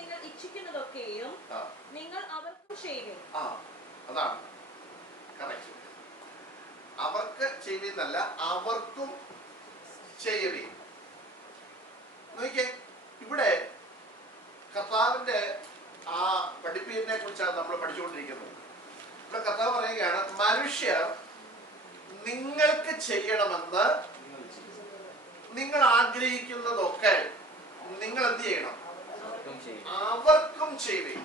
നിങ്ങൾ ഇച്ഛിക്കുന്നതൊക്കെയും നിങ്ങൾ അവർക്കും ചെയ്യുവിൻ. അതാണ് കറക്റ്റ്. അവർക്ക് ചെയ്യുന്നല്ല, അവർക്കും ചെയ്യുവിൻ. നോക്കിയേ, ഇവിടെ കർത്താവിന്റെ ആ പഠിപ്പിനെ കുറിച്ചാണ് നമ്മൾ പഠിച്ചുകൊണ്ടിരിക്കുന്നത്. ഇവിടെ കർത്താവ് പറയുകയാണ്, മനുഷ്യർ നിങ്ങൾക്ക് ചെയ്യണമെന്ന് നിങ്ങൾ ആഗ്രഹിക്കുന്നതൊക്കെ നിങ്ങൾ എന്ത് ചെയ്യണം? അവർക്കും ചെയ്യുവിൻ.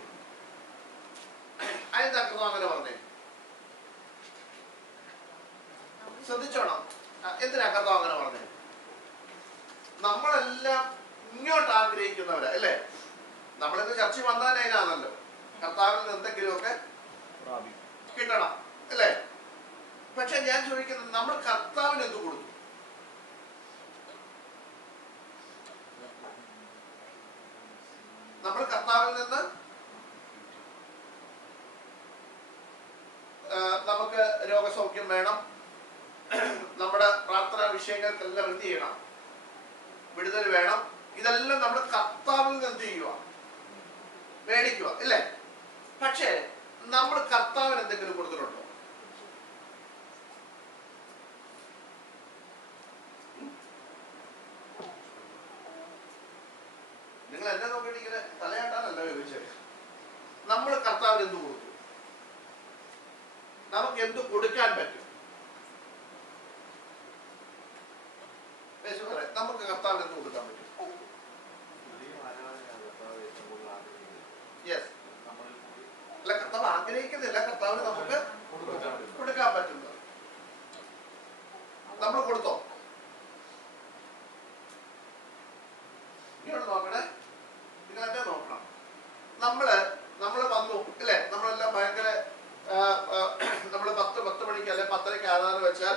അതെന്താ കർത്താവ് അങ്ങനെ പറഞ്ഞേ? ശ്രദ്ധിച്ചോണം. എന്തിനാ കർത്താവ് അങ്ങനെ പറഞ്ഞേ? നമ്മളെല്ലാം ഇങ്ങോട്ട് ആഗ്രഹിക്കുന്നവരാ അല്ലേ? നമ്മളിന്ന് ചർച്ച വന്നാൽ അതിനാണല്ലോ കർത്താവിൽ നിന്ന് എന്തെങ്കിലുമൊക്കെ കിട്ടണം അല്ലേ? പക്ഷെ ഞാൻ ചോദിക്കുന്നത്, നമ്മൾ കർത്താവിന് എന്ത് കൊടുത്തു? നമ്മൾ കർത്താവിൽ നിന്ന് നമുക്ക് രോഗസൗഖ്യം വേണം, നമ്മുടെ പ്രാർത്ഥനാ വിഷയങ്ങൾക്കെല്ലാം എന്ത് ചെയ്യണം? വിടുതൽ വേണം. ഇതെല്ലാം നമ്മൾ കർത്താവിൽ നിന്ന് എന്ത് ചെയ്യുക? മേടിക്കുക അല്ലേ? പക്ഷേ നമ്മൾ കർത്താവിന് എന്തെങ്കിലും കൊടുത്തിട്ടുണ്ടോ? നിങ്ങൾ എന്നെ നോക്കിയിട്ട് ഇങ്ങനെ തലയാട്ടാനല്ല ചോദിച്ചത്. നമ്മൾ കർത്താവിന് എന്ത് കൊടുത്തു? നമുക്ക് എന്ത് കൊടുക്കാൻ പറ്റും? നമുക്ക് കർത്താവിന് എന്ത് കൊടുക്കാൻ പറ്റും? യെസ്, അല്ല കർത്താവ് ആഗ്രഹിക്കുന്നില്ല, കർത്താവിന് നമുക്ക് കൊടുക്കാൻ പറ്റുന്നത് നമ്മൾ കൊടുത്തോ? ഇങ്ങോട്ട് നോക്കണേ, ഇതിനെ നോക്കണം. നമ്മള് വന്നു അല്ലെ? നമ്മളെല്ലാം ഭയങ്കര നമ്മള് 10 മണിക്ക് അല്ലെ 10:30 ആരാധന വെച്ചാൽ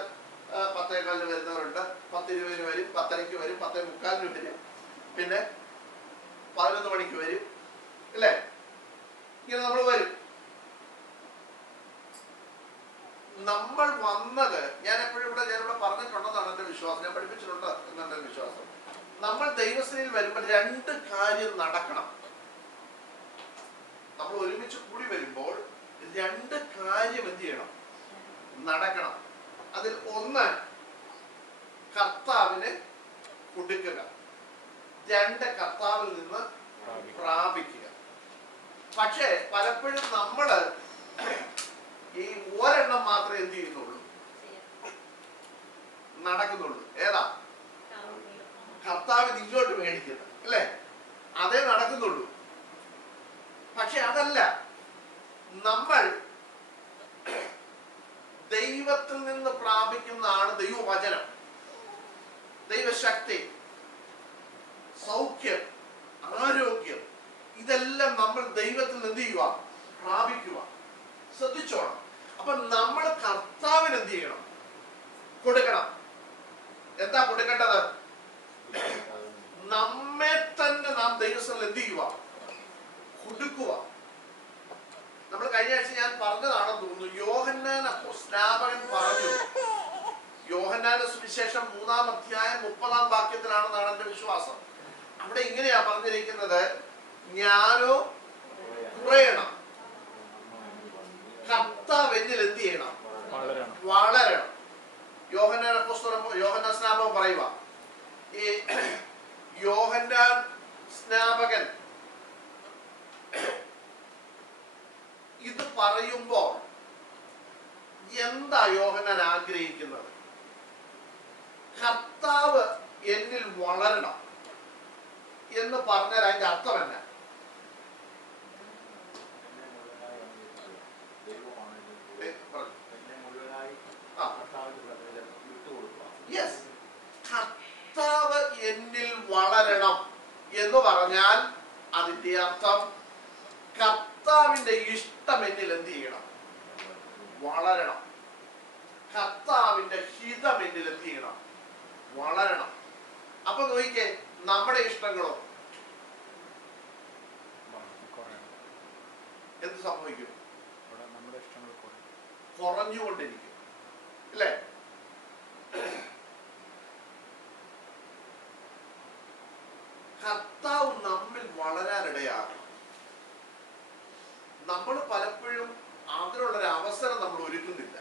10:15 വരുന്നവരുണ്ട്, 10:20 വരും, 10:30 വരും, 10:45 വരും, പിന്നെ 11 മണിക്ക് വരും അല്ലേ? ഇങ്ങനെ നമ്മൾ വരും. നമ്മൾ വന്നത്, ഞാൻ ഇവിടെ പറഞ്ഞിട്ടുണ്ടെന്നാണ് എന്റെ വിശ്വാസം, ഞാൻ പഠിപ്പിച്ചിട്ടുണ്ട് എന്നാണ് എന്റെ വിശ്വാസം. നമ്മൾ ദൈവസേനയിൽ വരുമ്പോൾ 2 കാര്യം നടക്കണം. നമ്മൾ ഒരുമിച്ച് കൂടി വരുമ്പോൾ 2 കാര്യം എന്ത് ചെയ്യണം? നടക്കണം. അതിൽ ഒന്ന് കർത്താവിനെ കൊടുക്കുക, 2 കർത്താവിൽ നിന്ന് പ്രാപിക്കുക. പക്ഷേ പലപ്പോഴും നമ്മള് ഈ ഒരെണ്ണം മാത്രമേ എന്ത് ചെയ്യുന്നുള്ളൂ? നടക്കുന്നുള്ളൂ. ഏതാ? കർത്താവ് ഇങ്ങോട്ട് മേടിക്കുന്നത് അല്ലേ? അതേ നടക്കുന്നുള്ളൂ. പക്ഷെ അതല്ല, നമ്മൾ ദൈവത്തിൽ നിന്ന് പ്രാപിക്കുന്നതാണ് ദൈവവചനം, ദൈവശക്തി, സൗഖ്യം, ആരോഗ്യം. ഇതെല്ലാം നമ്മൾ ദൈവത്തിൽ നിന്ന് എന്ത് ചെയ്യുക? പ്രാപിക്കുക. ശ്രദ്ധിച്ചോണം. അപ്പൊ നമ്മൾ കർത്താവിന് എന്ത് ചെയ്യണം? കൊടുക്കണം. എന്താ കൊടുക്കേണ്ടത്? നമ്മെ തന്നെ നാം ദൈവത്തിൽ എന്ത് ചെയ്യുക? കൊടുക്കുക. നമ്മൾ കഴിഞ്ഞ ആഴ്ച ഞാൻ പറഞ്ഞതാണെന്ന് തോന്നുന്നു. യോഹന്നാൻ സ്നാപകൻ പറഞ്ഞു, യോഹന്നാന്റെ സുവിശേഷം 3-ാം അധ്യായം 30-ാം വാക്യത്തിലാണെന്നാണ് എന്റെ വിശ്വാസം. അവിടെ ഇങ്ങനെയാ പറഞ്ഞിരിക്കുന്നത്, ഞാനോ കുറയണം, കർത്താവ് എന്നിൽ എന്ത് ചെയ്യണം? വളരണം. യോഹന്നാൻ സ്നാപകൻ പറയുക, ഈ യോഹന്നാൻ സ്നാപകൻ ഇത് പറയുമ്പോൾ എന്താ യോഹന്നാൻ ആഗ്രഹിക്കുന്നത്? കർത്താവ് എന്നിൽ വളരണം എന്ന് പറഞ്ഞാൽ അതിന്റെ അർത്ഥം എന്നാ? കർത്താവ് എന്നിൽ വളരണം എന്ന് പറഞ്ഞാൽ അതിന്റെ അർത്ഥം കർത്താവിന്റെ ഇഷ്ടം എന്നിൽ എന്ത് ചെയ്യണം? വളരണം. കർത്താവിന്റെ ഹിതം എന്നിൽ എന്ത് ചെയ്യണം? വളരണം. അപ്പൊ നോക്കിക്കേ, നമ്മുടെ ഇഷ്ടങ്ങളോ എന്ത് സംഭവിക്കും? കുറഞ്ഞുകൊണ്ടിരിക്കും അല്ലേ? കർത്താവ് നമ്മിൽ വളരാനിടയാകും. നമ്മൾ പലപ്പോഴും അതിനുള്ളൊരു അവസരം നമ്മൾ ഒരുക്കുന്നില്ല.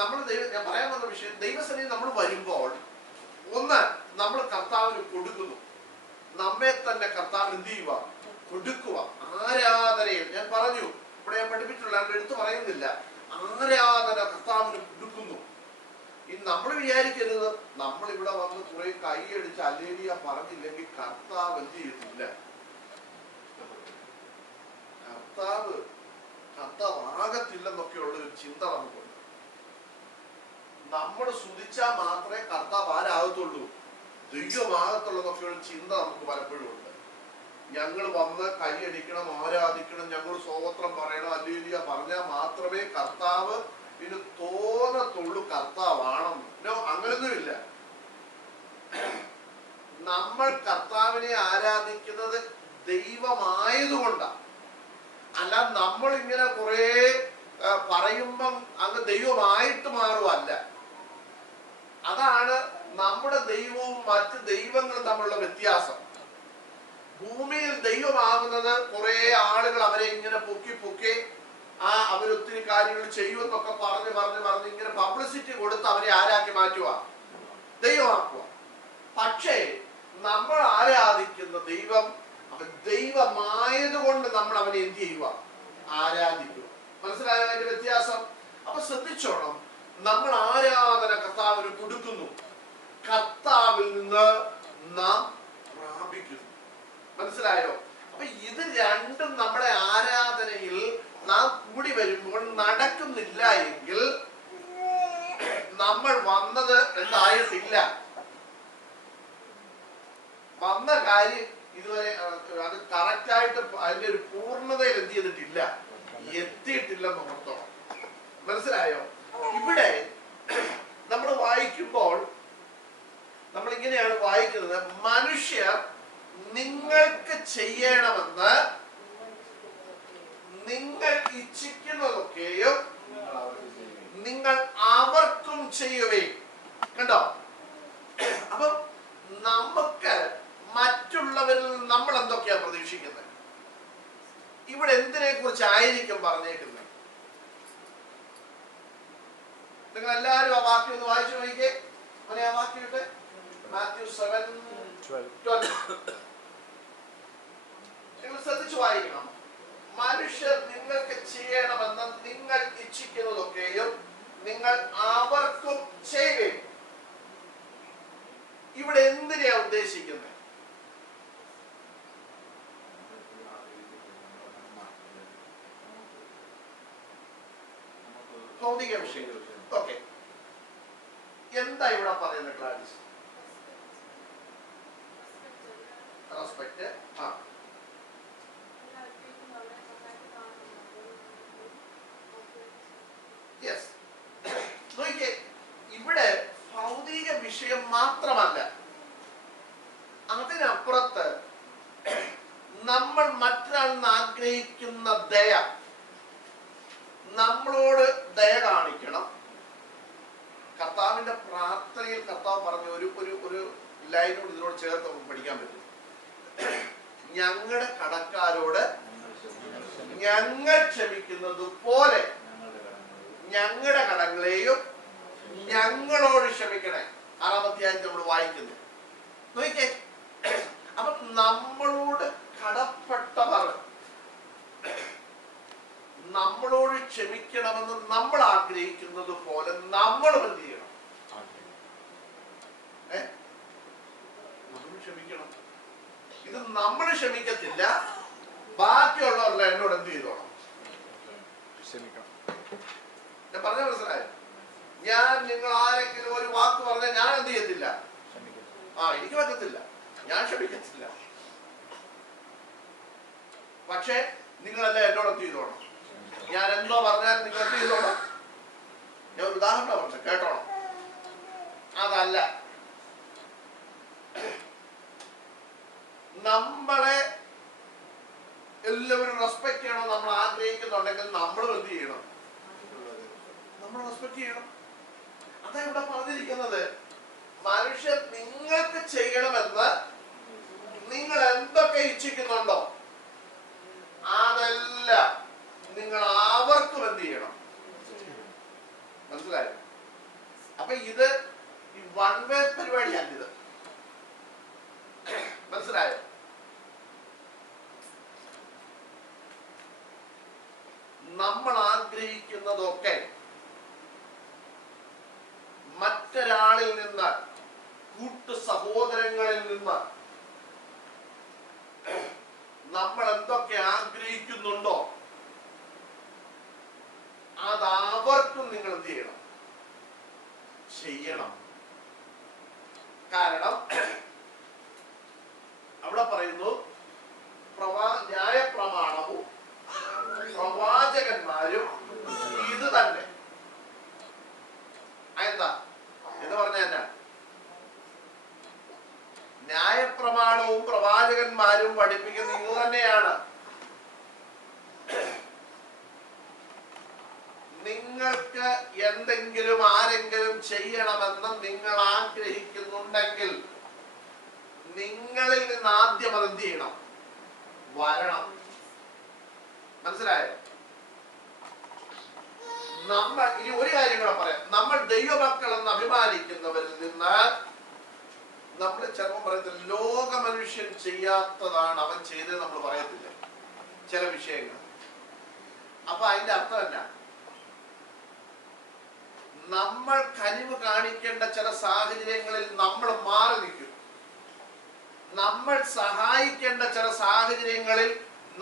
നമ്മൾ ഞാൻ പറയാൻ വന്ന വിഷയം, ദൈവസന്നിധി നമ്മൾ വരുമ്പോൾ ഒന്ന് നമ്മൾ കർത്താവിന് കൊടുക്കുന്നു. നമ്മെ തന്നെ കർത്താവിന് എന്ത് ചെയ്യുക? കൊടുക്കുക. ആരാധനയിൽ ഞാൻ പറഞ്ഞു, ഇവിടെ ഞാൻ പഠിപ്പിച്ചിട്ടുള്ള എടുത്തു പറയുന്നില്ല, ആരാധന കർത്താവിന് കൊടുക്കുന്നു. ഇനി നമ്മൾ വിചാരിക്കരുത് നമ്മൾ ഇവിടെ വന്ന് കുറെ കൈയടിച്ച് അല്ലേലിയ പറഞ്ഞില്ലെങ്കിൽ കർത്താവ് എന്ത് ചെയ്തില്ല. കർത്താവ് ആകത്തില്ലെന്നൊക്കെയുള്ള ഒരു ചിന്ത നമുക്കുണ്ട്. നമ്മൾ സ്തുതിച്ചാൽ മാത്രമേ കർത്താവ് ആരാകത്തുള്ളൂ, ദൈവമാകത്തുള്ളതൊക്കെയുള്ള ചിന്ത നമുക്ക് പലപ്പോഴും ഉണ്ട്. ഞങ്ങൾ വന്ന് കൈയടിക്കണം, ആരാധിക്കണം, ഞങ്ങൾ സ്തോത്രം പറയണം, ഹല്ലേലൂയ പറഞ്ഞാൽ മാത്രമേ കർത്താവ് പിന്നെ തോന്നത്തുള്ളൂ കർത്താവാണെന്ന്. അങ്ങനൊന്നുമില്ല. നമ്മൾ കർത്താവിനെ ആരാധിക്കുന്നത് ദൈവമായതുകൊണ്ടാണ്. അല്ല നമ്മൾ ഇങ്ങനെ കുറെ പറയുമ്പം അങ്ങ് ദൈവമായിട്ട് മാറുമല്ല. അതാണ് നമ്മുടെ ദൈവവും മറ്റ് ദൈവങ്ങളും തമ്മിലുള്ള വ്യത്യാസം. ഭൂമിയിൽ ദൈവമാകുന്നത് കുറെ ആളുകൾ അവരെ ഇങ്ങനെ പൊക്കി അവരൊത്തിരി കാര്യങ്ങൾ ചെയ്യുമെന്നൊക്കെ പറഞ്ഞ് ഇങ്ങനെ പബ്ലിസിറ്റി കൊടുത്ത് അവരെ ആരാക്കി മാറ്റുക, ദൈവമാക്കുക. പക്ഷേ നമ്മൾ ആരാധിക്കുന്ന ദൈവം അവൻ ദൈവമായതുകൊണ്ട് നമ്മൾ അവനെ എന്ത് ചെയ്യുക? ആരാധിക്കുക. മനസ്സിലായോ അതിന്റെ വ്യത്യാസം? അപ്പൊ ശ്രദ്ധിച്ചോണം, നമ്മൾ ആരാധന കർത്താവിന് കൊടുക്കുന്നു, കർത്താവിൽ നിന്ന് നാം പ്രാപിക്കുന്നു. മനസ്സിലായോ? അപ്പൊ ഇത് രണ്ടും നമ്മുടെ ആരാധനയിൽ നാം കൂടി വരുമ്പോൾ നടക്കുന്നില്ല എങ്കിൽ നമ്മൾ വന്നത് എന്തായിട്ടില്ല. വന്ന കാര്യം ഇതുവരെ അത് കറക്റ്റായിട്ട് അതിന്റെ ഒരു പൂർണ്ണതയിൽ എന്ത് ചെയ്തിട്ടില്ല, എത്തിയിട്ടില്ലെന്ന് ഓർത്തോണം. മനസ്സിലായോ? ഇവിടെ നമ്മൾ വായിക്കുമ്പോൾ നമ്മൾ ഇങ്ങനെയാണ് വായിക്കുന്നത്, മനുഷ്യർ നിങ്ങൾക്ക് ചെയ്യണമെന്ന് നിങ്ങൾ ഇച്ഛിക്കുന്നതൊക്കെയും നിങ്ങൾ അവർക്കും ചെയ്യുവേ. കണ്ടോ? അപ്പൊ നമുക്ക് മറ്റുള്ളവരിൽ നമ്മൾ എന്തൊക്കെയാ പ്രതീക്ഷിക്കുന്നത്? ഇവിടെ എന്തിനെ കുറിച്ചായിരിക്കും പറഞ്ഞേക്കുന്നത്? നിങ്ങൾ എല്ലാവരും ആ വാക്യം ഒന്ന് വായിച്ചു നോക്കിക്കേ. അവനെ ആ വാക്യം ഇട്ട് മാത്യു 7:12 നിങ്ങൾ ശ്രദ്ധിച്ചു വായിക്കണം. മനുഷ്യർ നിങ്ങൾക്ക് ചെയ്യണമെന്ന് നിങ്ങൾ ഇച്ഛിക്കുന്നതൊക്കെയും നിങ്ങൾ അവർക്കും ചെയ്യുകയും. ഇവിടെ എന്തിനാ ഉദ്ദേശിക്കുന്നത്? ഭൗതിക വിഷയം. ഓക്കെ, എന്താ ഇവിടെ പറയുന്നത് ക്ലാരിസ്? റെസ്പെക്ട്. യെസ്. നോക്കിക്കേ, ഇവിടെ ഭൗതിക വിഷയം മാത്രമല്ല, അതിനപ്പുറത്ത് നമ്മൾ മറ്റൊരാളിന് ആഗ്രഹിക്കുന്ന ദയ, നമ്മളോട് ദയ കാണിക്കണം. കർത്താവിന്റെ പ്രാർത്ഥനയിൽ കർത്താവ് പറഞ്ഞ ഒരു ലൈനോട് ഇതിനോട് ചേർത്ത് നമുക്ക് പഠിക്കാൻ പറ്റും. ഞങ്ങളുടെ കടക്കാരോട് ഞങ്ങൾ ക്ഷമിക്കുന്നത് പോലെ ഞങ്ങളുടെ കടങ്ങളെയും ഞങ്ങളോട് ക്ഷമിക്കണേ. 6-ാം അധ്യായത്തിൽ നമ്മൾ വായിക്കുന്നു. നോക്കിക്കേ, അപ്പൊ നമ്മളോട് കടപ്പെട്ടവർ നമ്മളോട് ക്ഷമിക്കണമെന്ന് നമ്മൾ ആഗ്രഹിക്കുന്നത് പോലെ നമ്മൾ എന്ത് ചെയ്യണം? നമ്മൾ ക്ഷമിക്കണം. ഇത് നമ്മൾ ക്ഷമിക്കത്തില്ല, ബാക്കിയുള്ളവരുടെ എന്നോട് എന്ത് ചെയ്തോണം? ഞാൻ പറഞ്ഞ മനസ്സിലായോ? ഞാൻ നിങ്ങൾ ആരെങ്കിലും ഒരു വാക്ക് പറഞ്ഞാൽ ഞാൻ എന്ത് ചെയ്യത്തില്ല? എനിക്ക് പറ്റത്തില്ല, ഞാൻ ക്ഷമിക്കത്തില്ല. പക്ഷെ നിങ്ങളല്ല എന്നോട് എന്ത് ചെയ്തോണം? ഞാൻ എന്തോ പറഞ്ഞാൽ നിങ്ങൾ എന്ത് ചെയ്തോണം? ഞാൻ ഒരു ഉദാഹരണം പറഞ്ഞു, കേട്ടോണം. അതല്ല, നമ്മളെ എല്ലാവരും റെസ്പെക്ട് ചെയ്യണം നമ്മൾ ആഗ്രഹിക്കുന്നുണ്ടെങ്കിൽ നമ്മൾ എന്ത് ചെയ്യണം? നമ്മൾ റെസ്പെക്ട് ചെയ്യണം. അതാ ഇവിടെ പറഞ്ഞിരിക്കുന്നത്. മനുഷ്യർ നിങ്ങൾക്ക് ചെയ്യണമെന്ന് നിങ്ങൾ എന്തൊക്കെ ഇച്ഛിക്കുന്നുണ്ടോ അത് നമ്മൾ ആഗ്രഹിക്കുന്നതൊക്കെ മറ്റൊരാളിൽ നിന്ന്, കൂട്ടു സഹോദരങ്ങളിൽ നിന്ന് നമ്മൾ എന്തൊക്കെ ആഗ്രഹിക്കുന്നുണ്ടോ അത് അവർക്കും നിങ്ങൾ എന്ത് ചെയ്യണം? ചെയ്യണം. കാരണം അവിടെ പറയുന്നു ന്യായപ്രമാണവും പ്രവാചകന്മാരും ഇത് തന്നെ. എന്താ എന്ന് പറഞ്ഞ ന്യായപ്രമാണവും പ്രവാചകന്മാരും പഠിപ്പിക്കുന്നത് ഇത് തന്നെയാണ്. നിങ്ങൾക്ക് എന്തെങ്കിലും ആരെങ്കിലും ചെയ്യണമെന്ന് നിങ്ങൾ ആഗ്രഹിക്കുന്നുണ്ടെങ്കിൽ നിങ്ങളിൽ നിന്ന് ആദ്യം അത് എന്ത് ചെയ്യണം? വരണം. മനസ്സിലായോ? നമ്മൾ ഇനി ഒരു കാര്യം കൂടെ പറയാം. നമ്മൾ ദൈവമക്കൾ എന്ന് അഭിമാനിക്കുന്നവരിൽ നിന്ന് നമ്മൾ ചിലപ്പോൾ പറയത്തില്ല, ലോക മനുഷ്യൻ ചെയ്യാത്തതാണ് അവൻ ചെയ്തത് നമ്മൾ പറയത്തില്ല ചില വിഷയങ്ങൾ. അപ്പൊ അതിന്റെ അർത്ഥം എന്നാ? നമ്മൾ കനിവ് കാണിക്കേണ്ട ചില സാഹചര്യങ്ങളിൽ നമ്മൾ മാറി നിൽക്കും. നമ്മൾ സഹായിക്കേണ്ട ചില സാഹചര്യങ്ങളിൽ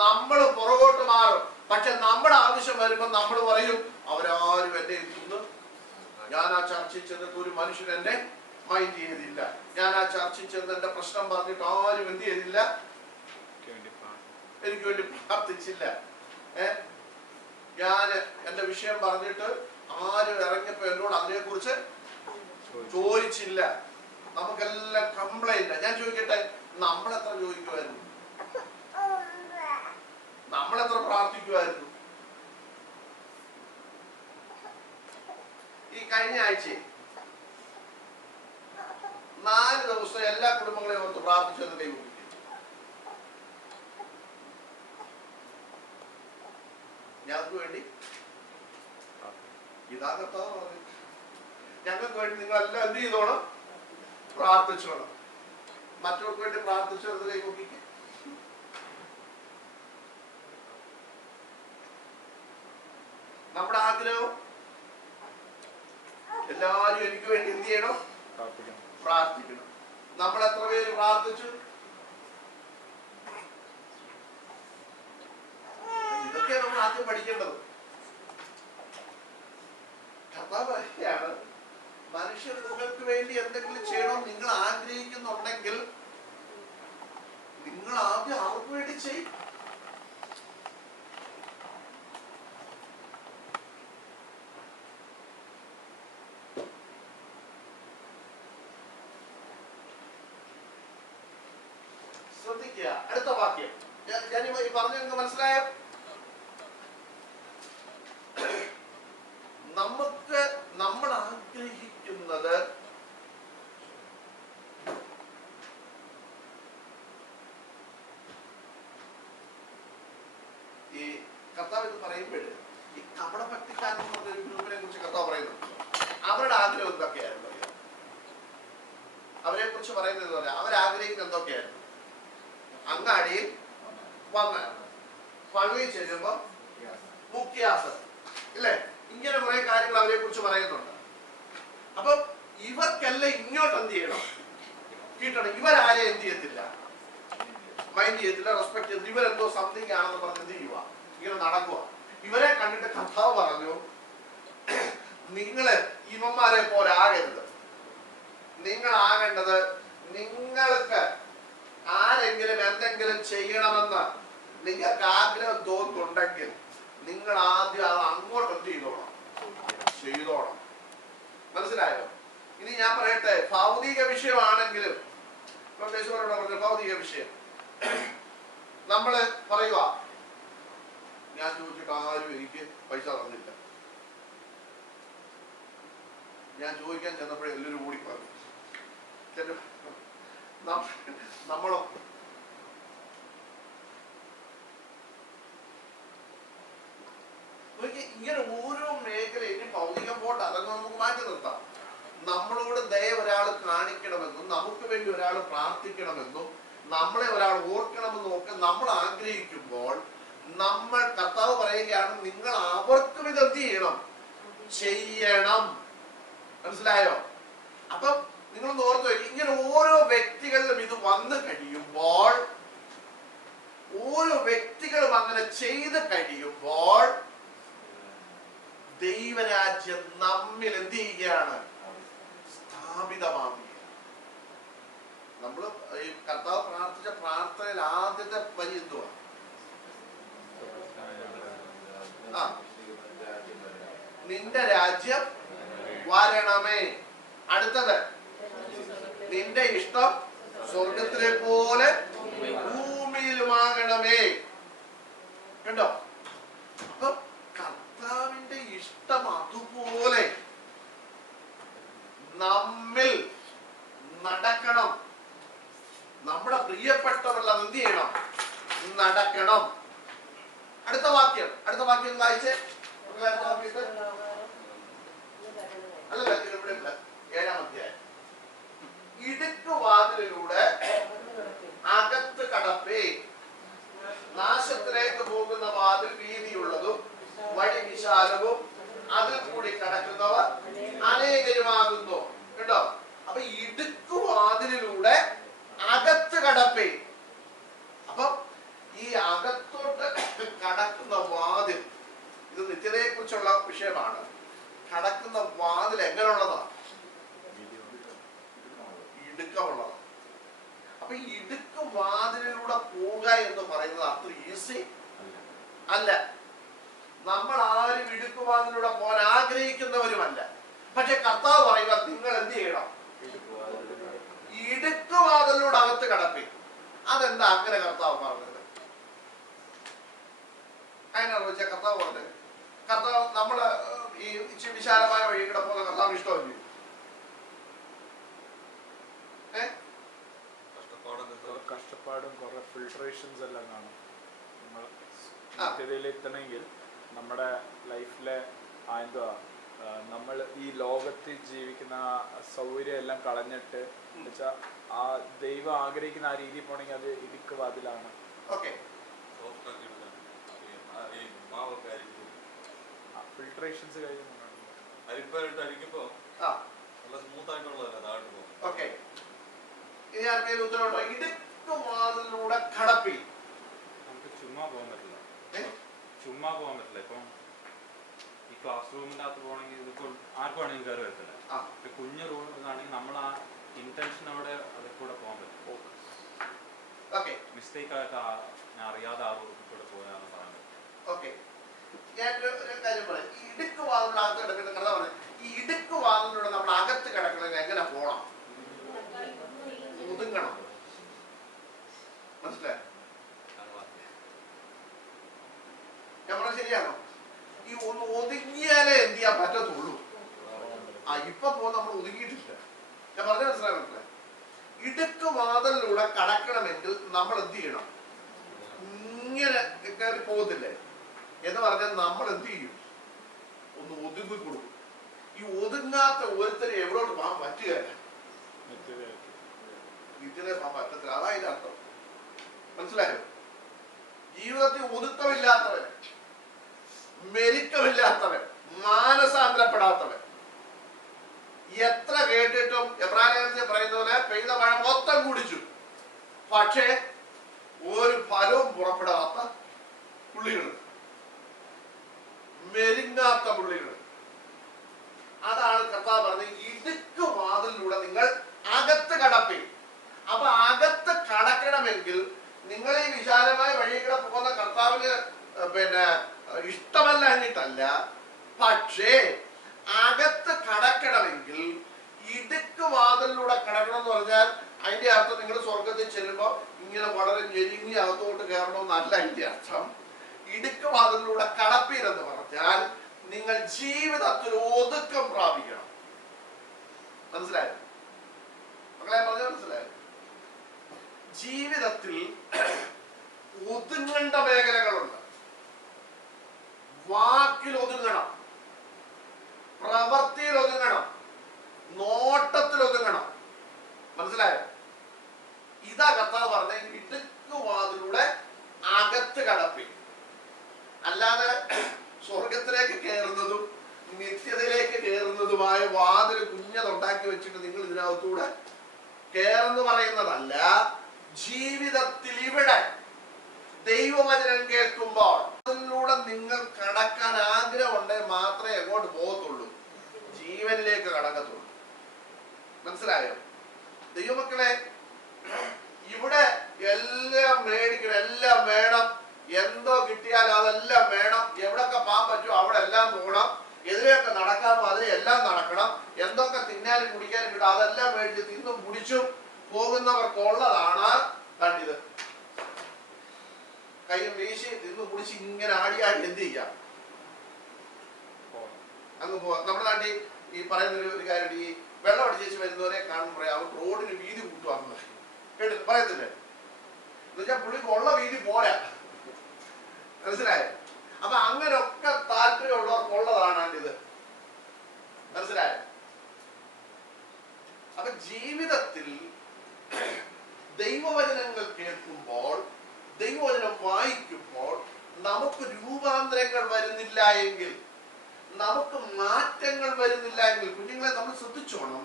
നമ്മൾ പുറകോട്ട് മാറും. പക്ഷെ നമ്മുടെ ആവശ്യം വരുമ്പോൾ നമ്മൾ പറയും, അവരാരും എന്നെ ഇന്ന് ഞാൻ ആ ചർച്ചയിൽ ചെന്നിട്ട് ഒരു മനുഷ്യൻ എന്നെ മൈൻഡ് ചെയ്തില്ല, ഞാൻ ആ ചർച്ചയിൽ ചെന്ന് എന്റെ പ്രശ്നം പറഞ്ഞിട്ട് ആരും എന്ത് ചെയ്തില്ല, എനിക്ക് വേണ്ടി പ്രാർത്ഥിച്ചില്ല, ഞാൻ എന്റെ വിഷയം പറഞ്ഞിട്ട് ആരും ഇറങ്ങിയപ്പോ എന്നോട് അതിനെ കുറിച്ച് ചോദിച്ചില്ല. നമുക്കെല്ലാം കംപ്ലൈന്റ്. ഞാൻ ചോദിക്കട്ടെ, നമ്മളെത്ര ചോദിക്കുമായിരുന്നു? നമ്മളെത്ര പ്രാർത്ഥിക്കുമായിരുന്നു? ഈ കഴിഞ്ഞ ആഴ്ച 4 ദിവസം എല്ലാ കുടുംബങ്ങളെയും ഓർത്ത് പ്രാർത്ഥിച്ചെന്ന് കൈകൊടുക്കും. ഞങ്ങൾക്ക് വേണ്ടി ഇതാ കർത്താവ് പറഞ്ഞു, ഞങ്ങൾക്ക് വേണ്ടി നിങ്ങളെല്ലാം എന്ത് ചെയ്തോണം? പ്രാർത്ഥിച്ചോണം. മറ്റവർക്ക് വേണ്ടി പ്രാർത്ഥിച്ചത് കൈ നോക്കിക്ക്. നമ്മുടെ ആഗ്രഹം എല്ലാരും എനിക്ക് വേണ്ടി എന്ത് ചെയ്യണം? പ്രാർത്ഥിക്കണം. നമ്മൾ എത്ര പേര് പ്രാർത്ഥിച്ചു? ഇതൊക്കെയാണ് നമ്മൾ ആദ്യം പഠിക്കേണ്ടത്. കഥാപരയാണ്. മനുഷ്യർ നിങ്ങൾക്ക് വേണ്ടി എന്തെങ്കിലും ചെയ്യണം നിങ്ങൾ ആഗ്രഹിക്കുന്നുണ്ടെങ്കിൽ നിങ്ങൾ ആദ്യം അവർക്ക് വേണ്ടി ചെയ്യും. ശ്രദ്ധിക്കുക. അടുത്ത വാക്യം ഞാൻ ഈ പറഞ്ഞു, നിങ്ങൾക്ക് മനസ്സിലായോ? നമുക്ക് നമ്മൾ ആഗ്രഹിക്കുന്നത് ഈ കർത്താവ് ഇത് പറയുമ്പോൾ ഈ കപടഭക്തിക്കാരൻ എന്ന് പറഞ്ഞൊരു ഗ്രൂപ്പിനെ കുറിച്ച് കർത്താവ് പറയുന്നു. അവരുടെ ആഗ്രഹം എന്തൊക്കെയായിരുന്നു? അവരെ കുറിച്ച് പറയുന്നത് പോലെ അവരാഗ്രഹിക്കുന്നത് എന്തൊക്കെയായിരുന്നു? അങ്ങാടിയിൽ വന്ന് പള്ളിയിൽ ചെല്ലുമ്പോ മുഖ്യാസനം ഇല്ലേ, ഇങ്ങനെ കുറെ കാര്യങ്ങൾ അവരെ കുറിച്ച് പറയുന്നുണ്ട്. അപ്പൊ ഇവർക്കെല്ലാം ഇങ്ങോട്ട് എന്ത് ചെയ്യണം? കിട്ടണം. ഇവരാരെ എന്ത് ചെയ്യത്തില്ല, മൈൻഡ് ചെയ്യത്തില്ല, റെസ്പെക്ട് ചെയ്തില്ല. ഇവരെന്തോ സംതിങ് ആണെന്ന് പറഞ്ഞ് എന്ത് ചെയ്യുക, ഇങ്ങനെ നടക്കുക. ഇവരെ കണ്ടിട്ട് കർത്താവ് പറഞ്ഞു, നിങ്ങള് ഇവന്മാരെ പോലെ ആകരുത്. നിങ്ങളാകേണ്ടത്, നിങ്ങൾക്ക് ആരെങ്കിലും എന്തെങ്കിലും ചെയ്യണമെന്ന് നിങ്ങൾക്ക് ആഗ്രഹം തോന്നുന്നുണ്ടെങ്കിൽ നിങ്ങൾ ആദ്യം അത് അങ്ങോട്ട് എന്ത് ചെയ്തോണം? ചെയ്തോണം. മനസ്സിലായോ? ഇനി ഞാൻ പറയട്ടെ, ഭൗതിക വിഷയമാണെങ്കിലും പറഞ്ഞു ഭൗതിക വിഷയം നമ്മള് പറയുക, ഞാൻ ചോദിച്ചിട്ട് ആരും എനിക്ക് പൈസ തന്നില്ല. ഞാൻ ചോദിക്കാൻ ചെന്നപ്പോഴേ എല്ലാവരും ഓടി പറഞ്ഞു. നമ്മളോ ഇങ്ങനെ ഓരോ മേഖലയിലും ഭൗതികം പോട്ട് അതൊക്കെ നമുക്ക് മാറ്റി നിർത്താം. നമ്മളോട് ദയ ഒരാൾ കാണിക്കണമെന്നും നമുക്ക് വേണ്ടി ഒരാൾ പ്രാർത്ഥിക്കണമെന്നും നമ്മളെ ഒരാൾ ഓർക്കണമെന്നും ഒക്കെ നമ്മൾ ആഗ്രഹിക്കുമ്പോൾ നമ്മൾ കർത്താവ് പറയുകയാണ് നിങ്ങൾ അവർക്കും ഇത് എന്ത് ചെയ്യണം, ചെയ്യണം. മനസ്സിലായോ? അപ്പം നിങ്ങൾ ഓർത്തു, ഇങ്ങനെ ഓരോ വ്യക്തികളിലും ഇത് വന്നു കഴിയുമ്പോൾ, ഓരോ വ്യക്തികളും അങ്ങനെ ചെയ്ത് കഴിയുമ്പോൾ ദൈവരാജ്യം നമ്മിൽ എന്ത് ചെയ്യുകയാണ്, സ്ഥാപിതമാവുക. നമ്മൾ ഈ കർത്താവ് പ്രാർത്ഥിച്ച പ്രാർത്ഥനയിൽ ആദ്യത്തെ വരി എന്തുവാ? നിന്റെ രാജ്യം വരണമേ. അടുത്തത്, നിന്റെ ഇഷ്ടം സ്വർഗത്തിലെ പോലെ ഭൂമിയിലുമാകണമേ. കണ്ടോ? അപ്പൊ കർത്താവിന്റെ ഇഷ്ടം അതുപോലെ നമ്മിൽ നടക്കണം. നമ്മുടെ പ്രിയപ്പെട്ടവരെല്ലാം എന്ത് ചെയ്യണം, നടക്കണം. അടുത്ത വാക്യം വായിച്ചേ. അല്ലല്ല, ഇവിടെ 7-ാം അധ്യായം. ഇടുക്കുവാതിലിലൂടെ അകത്ത് കടപ്പേ, നാശത്തിലേക്ക് പോകുന്ന വാതിൽ വീതിയുള്ളതും വഴി വിശാലവും അതിൽ കൂടി കടക്കുന്നവർ അനേകരുമാകുന്നു. കേട്ടോ? അപ്പൊ ഇടുക്കുവാതിലിലൂടെ അകത്ത് കടപ്പേ. അപ്പൊ ഈ അകത്തോട്ട് കടക്കുന്ന വാതിൽ, ഇത് നിത്യതയെ കുറിച്ചുള്ള വിഷയമാണ്. കടക്കുന്ന വാതിൽ എങ്ങനെയുള്ളതാണ്? ഇടുക്കമുള്ളതാണ്. അപ്പൊ ഇടുക്ക് വാതിലിലൂടെ പോവുക എന്ന് പറയുന്നത് അത്ര ഈസി അല്ല. നമ്മൾ ആരും ഇടുക്ക് വാതിലൂടെ പോകാൻ ആഗ്രഹിക്കുന്നവരുമല്ല. പക്ഷെ കർത്താവ് പറയുക, നിങ്ങൾ എന്ത് ചെയ്യണം, ഇടുക്ക് വാതിലൂടെ അകത്ത് കടപ്പി. അതെന്താ അങ്ങനെ കർത്താവ് പറഞ്ഞത്? അതിനാണ് വെച്ചാൽ കർത്താവ് പറഞ്ഞത്, കർത്താവ് നമ്മള് ഈ വിശാലമായ വഴി കൂടെ പോകുന്ന കർത്താവ് ഇഷ്ടമല്ലേ? കഷ്ടപ്പാടും കുറെ ഫിൽട്രേഷൻസ് എല്ലാം കാണും. നമ്മൾ നിത്യതയിൽ എത്തണമെങ്കിൽ നമ്മുടെ ലൈഫിലെ എന്തുവാ, നമ്മൾ ഈ ലോകത്തിൽ ജീവിക്കുന്ന സൗകര്യം എല്ലാം കളഞ്ഞിട്ട് വെച്ചാൽ ആ ദൈവം ആഗ്രഹിക്കുന്ന ആ രീതിയിൽ പോണെങ്കിൽ അത് ഇടുക്ക് വാതിലാണ്. ഫിൽട്രേഷൻസ് കഴിയുന്നുണ്ട്. കടപ്പി നമുക്ക് ചുമ്മാ പോകാൻ പറ്റില്ല. ഇപ്പം ഈ ക്ലാസ് റൂമിൻ്റെ അകത്ത് പോകണമെങ്കിൽ ഇതിപ്പോൾ ആർക്കും ആണെങ്കിൽ കയറി വരത്തില്ല. കുഞ്ഞു റൂമിലാണെങ്കിൽ നമ്മൾ ആ ഇന്റൻഷൻ അവിടെ അതിൽ കൂടെ പോകാൻ പറ്റും. മിസ്റ്റേക്ക് ആയിട്ട് ഞാൻ അറിയാതെ ആ റൂമിൽ കൂടെ പോയാന്ന് പറയുന്നത്. ഞാനൊരു കാര്യം പറയാം. ഈ ഇടുക്ക് വാതിലൂടെ അകത്ത് കിടക്കുന്ന കഥ പറഞ്ഞു. ഈ ഇടുക്ക് വാതിലൂടെ നമ്മൾ അകത്ത് കിടക്കുന്നത് എങ്ങനെ പോണം? ഒതുങ്ങണം. മനസ്സിലായോ? ഞാൻ പറഞ്ഞത് ശരിയാണോ? ഈ ഒന്ന് ഒതുങ്ങിയാലേ എന്ത് ചെയ്യാൻ പറ്റത്തുള്ളൂ. ഇപ്പൊ നമ്മൾ ഒതുങ്ങിയിട്ടില്ല. ഞാൻ പറഞ്ഞ മനസ്സിലായി. ഇടുക്ക് വാതിലൂടെ കടക്കണമെങ്കിൽ നമ്മൾ എന്ത് ചെയ്യണം? ഇങ്ങനെ കയറി പോകത്തില്ലേ എന്ന് പറഞ്ഞാൽ നമ്മൾ എന്ത് ചെയ്യും? ഒന്ന് ഒതുങ്ങി കൊടുക്കും. ഈ ഒതുങ്ങാത്ത ഒരുത്തരെ എവിടോട്ട് പോകാൻ പറ്റുകയല്ല. നിത്യതയെ പോകാൻ പറ്റത്തില്ല. അതാ ഇതിന്റെ അർത്ഥം. മനസ്സിലായോ? ജീവിതത്തിൽ ഒതുക്കമില്ലാത്തവൻ, മെരുക്കമില്ലാത്തവൻ, മാനസാന്തരപ്പെടാത്തവൻ, എത്ര കേട്ടിട്ടും എബ്രാഹിം പറയുന്ന പോലെ പെയ്ത മഴ മൊത്തം കുടിച്ചു, പക്ഷേ ഒരു ഫലവും പുറപ്പെടാത്ത പുള്ളികൾ, മെരുങ്ങാത്ത പുള്ളികൾ. അതാണ് കർത്താവ് പറഞ്ഞത്, ഇടുക്ക് വാതിലൂടെ നിങ്ങൾ അകത്ത് കടപ്പി. അപ്പൊ അകത്ത് കടക്കണമെങ്കിൽ നിങ്ങൾ ഈ വിശാലമായ വഴിയിലൂടെ പോകുന്ന കർത്താവിന് ഇഷ്ടമല്ല എന്നിട്ടല്ല, പക്ഷേ അകത്ത് കടക്കണമെങ്കിൽ ഇടുക്ക് വാതിലൂടെ കടക്കണം എന്ന് പറഞ്ഞാൽ അതിന്റെ അർത്ഥം നിങ്ങൾ സ്വർഗത്തിൽ ചെല്ലുമ്പോൾ ഇങ്ങനെ വളരെ ഞെരുങ്ങി അകത്തോട്ട് കയറണമെന്നല്ല അതിന്റെ അർത്ഥം. ഇടുക്ക് വാതിലൂടെ കടപ്പീരെന്ന് പറഞ്ഞാൽ നിങ്ങൾ ജീവിതത്തിൽ ഒതുക്കം പ്രാപിക്കണം. മനസ്സിലായോ മക്കളെ? പറഞ്ഞ മനസ്സിലായോ? ജീവിതത്തിൽ ഒതുങ്ങേണ്ട മേഖലകളുണ്ട്. വാക്കിൽ ഒതുങ്ങണം, പ്രവൃത്തിയിൽ ഒതുങ്ങണം, നോട്ടത്തിൽ ഒതുങ്ങണം. മനസ്സിലായോ? ഇതാ കർത്താവ് പറഞ്ഞ ഇടുക്ക് വാതിലൂടെ അകത്ത് കടപ്പി. അല്ലാതെ സ്വർഗത്തിലേക്ക് കയറുന്നതും നിത്യതയിലേക്ക് കയറുന്നതുമായ വാതിൽ കുഞ്ഞതുണ്ടാക്കി വെച്ചിട്ട് നിങ്ങൾ ഇതിനകത്തൂടെ കയറെന്ന് പറയുന്നതല്ല. ജീവിതത്തിൽ ഇവിടെ ദൈവവചനം കേൾക്കുമ്പോൾ അതിലൂടെ നിങ്ങൾ കടക്കാൻ ആഗ്രഹമുണ്ടെങ്കിൽ മാത്രമേ എങ്ങോട്ട് പോകത്തുള്ളൂ, ജീവനിലേക്ക് കടക്കത്തുള്ളൂ. മനസ്സിലായോ? ദൈവമക്കളെ, ഇവിടെ എല്ലാം മേടിക്കണം, എല്ലാം വേണം. എന്തോ കിട്ടിയാലും അതെല്ലാം വേണം. എവിടൊക്കെ പോകാൻ പറ്റുമോ അവിടെ എല്ലാം പോകണം. എതിരെയൊക്കെ നടക്കാമോ അതിലെല്ലാം നടക്കണം. എന്തൊക്കെ തിന്നാനും കുടിക്കാനും കിട്ടും അതെല്ലാം മേടിച്ച് തിന്നും കുടിച്ചും പോകുന്നവർക്കുള്ളതാണ് കണ്ടിത്. കയ്യും വീശി തിന്നു കുടിച്ച് ഇങ്ങനെ ആടി എന്ത് ചെയ്യാം, അങ്ങ് പോവാം. നമ്മുടെ നാട്ടിൽ ഈ പറയുന്ന ഒരു കാര്യം, ഈ വെള്ളം അടിച്ചേച്ച് വരുന്നവരെ കാണുമ്പോൾ അവർ റോഡിന് വീതി കൂട്ടുവാന്ന് കേട്ടിട്ട് പറയത്തില്ലേ? എന്നുവെച്ചാൽ പുള്ളിക്ക് ഉള്ള വീതി പോരാ. മനസ്സിലായോ? അപ്പൊ അങ്ങനെയൊക്കെ താല്പര്യമുള്ളവർക്കുള്ളതാണ് ഇത്. മനസ്സിലായോ? അപ്പൊ ജീവിതത്തിൽ ദൈവവചനങ്ങൾ കേൾക്കുമ്പോൾ, ദൈവവചനം വായിക്കുമ്പോൾ നമുക്ക് രൂപാന്തരങ്ങൾ വരുന്നില്ല എങ്കിൽ, നമുക്ക് മാറ്റങ്ങൾ വരുന്നില്ല എങ്കിൽ, കുഞ്ഞുങ്ങളെ നമ്മൾ ശ്രദ്ധിച്ചോണം,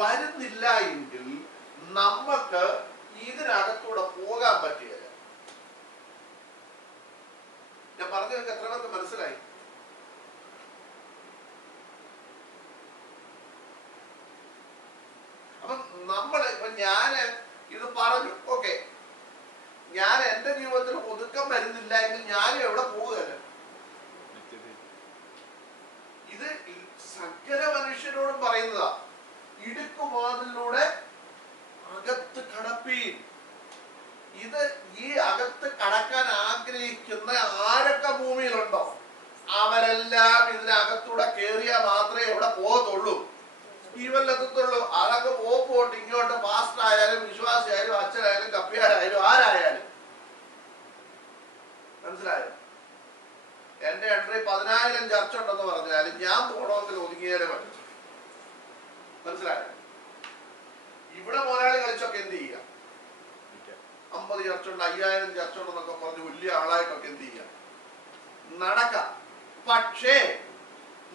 വരുന്നില്ല എങ്കിൽ നമുക്ക് ഇതിനകത്തൂടെ പോകാൻ പറ്റുകയില്ല. ഞാൻ പറഞ്ഞതൊക്കെ എത്ര പേർക്ക് മനസ്സിലായി? അപ്പൊ നമ്മള് ഇപ്പൊ ഞാന് ഇത് പറഞ്ഞു, ഓക്കെ, ഞാൻ എന്റെ ജീവിതത്തിൽ ഒതുക്കം വരുന്നില്ല എങ്കിൽ ഞാനും എവിടെ പോവുകയല്ല. ഇത് സകല മനുഷ്യരോടും പറയുന്നതാ. ഇടുക്കുവാതിലൂടെ അകത്ത് കടപ്പീൻ. ഇത് ഈ അകത്ത് കടക്കാൻ ആഗ്രഹിക്കുന്ന ആരൊക്കെ ഭൂമിയിലുണ്ടോ അവരെല്ലാം ഇതിനകത്തൂടെ കേറിയാൽ മാത്രമേ എവിടെ പോകത്തുള്ളൂ, ജീവനിലെത്തത്തുള്ളൂ. അതൊക്കെ പോയിട്ട് ഇങ്ങോട്ട് പാസ്റ്റർ ആയാലും വിശ്വാസിയായാലും അച്ഛനായാലും കപ്പിയാരായാലും ആരായാലും. മനസ്സിലായോ? എന്റെ എൻട്രി 10,000 ചർച്ച ഉണ്ടെന്ന് പറഞ്ഞാലും ഞാൻ പോകണമെങ്കിൽ ഒതുങ്ങിയാലേ പറ്റും. മനസ്സിലായോ? ഇവിടെ മുതലാളി കളിച്ചൊക്കെ എന്ത് ചെയ്യാം, 50 ചർച്ച ഉണ്ട്, 5000 ചർച്ച ഉണ്ടെന്നൊക്കെ പറഞ്ഞ് വലിയ ആളായിട്ടൊക്കെ എന്ത് ചെയ്യാം, നടക്കാം. പക്ഷേ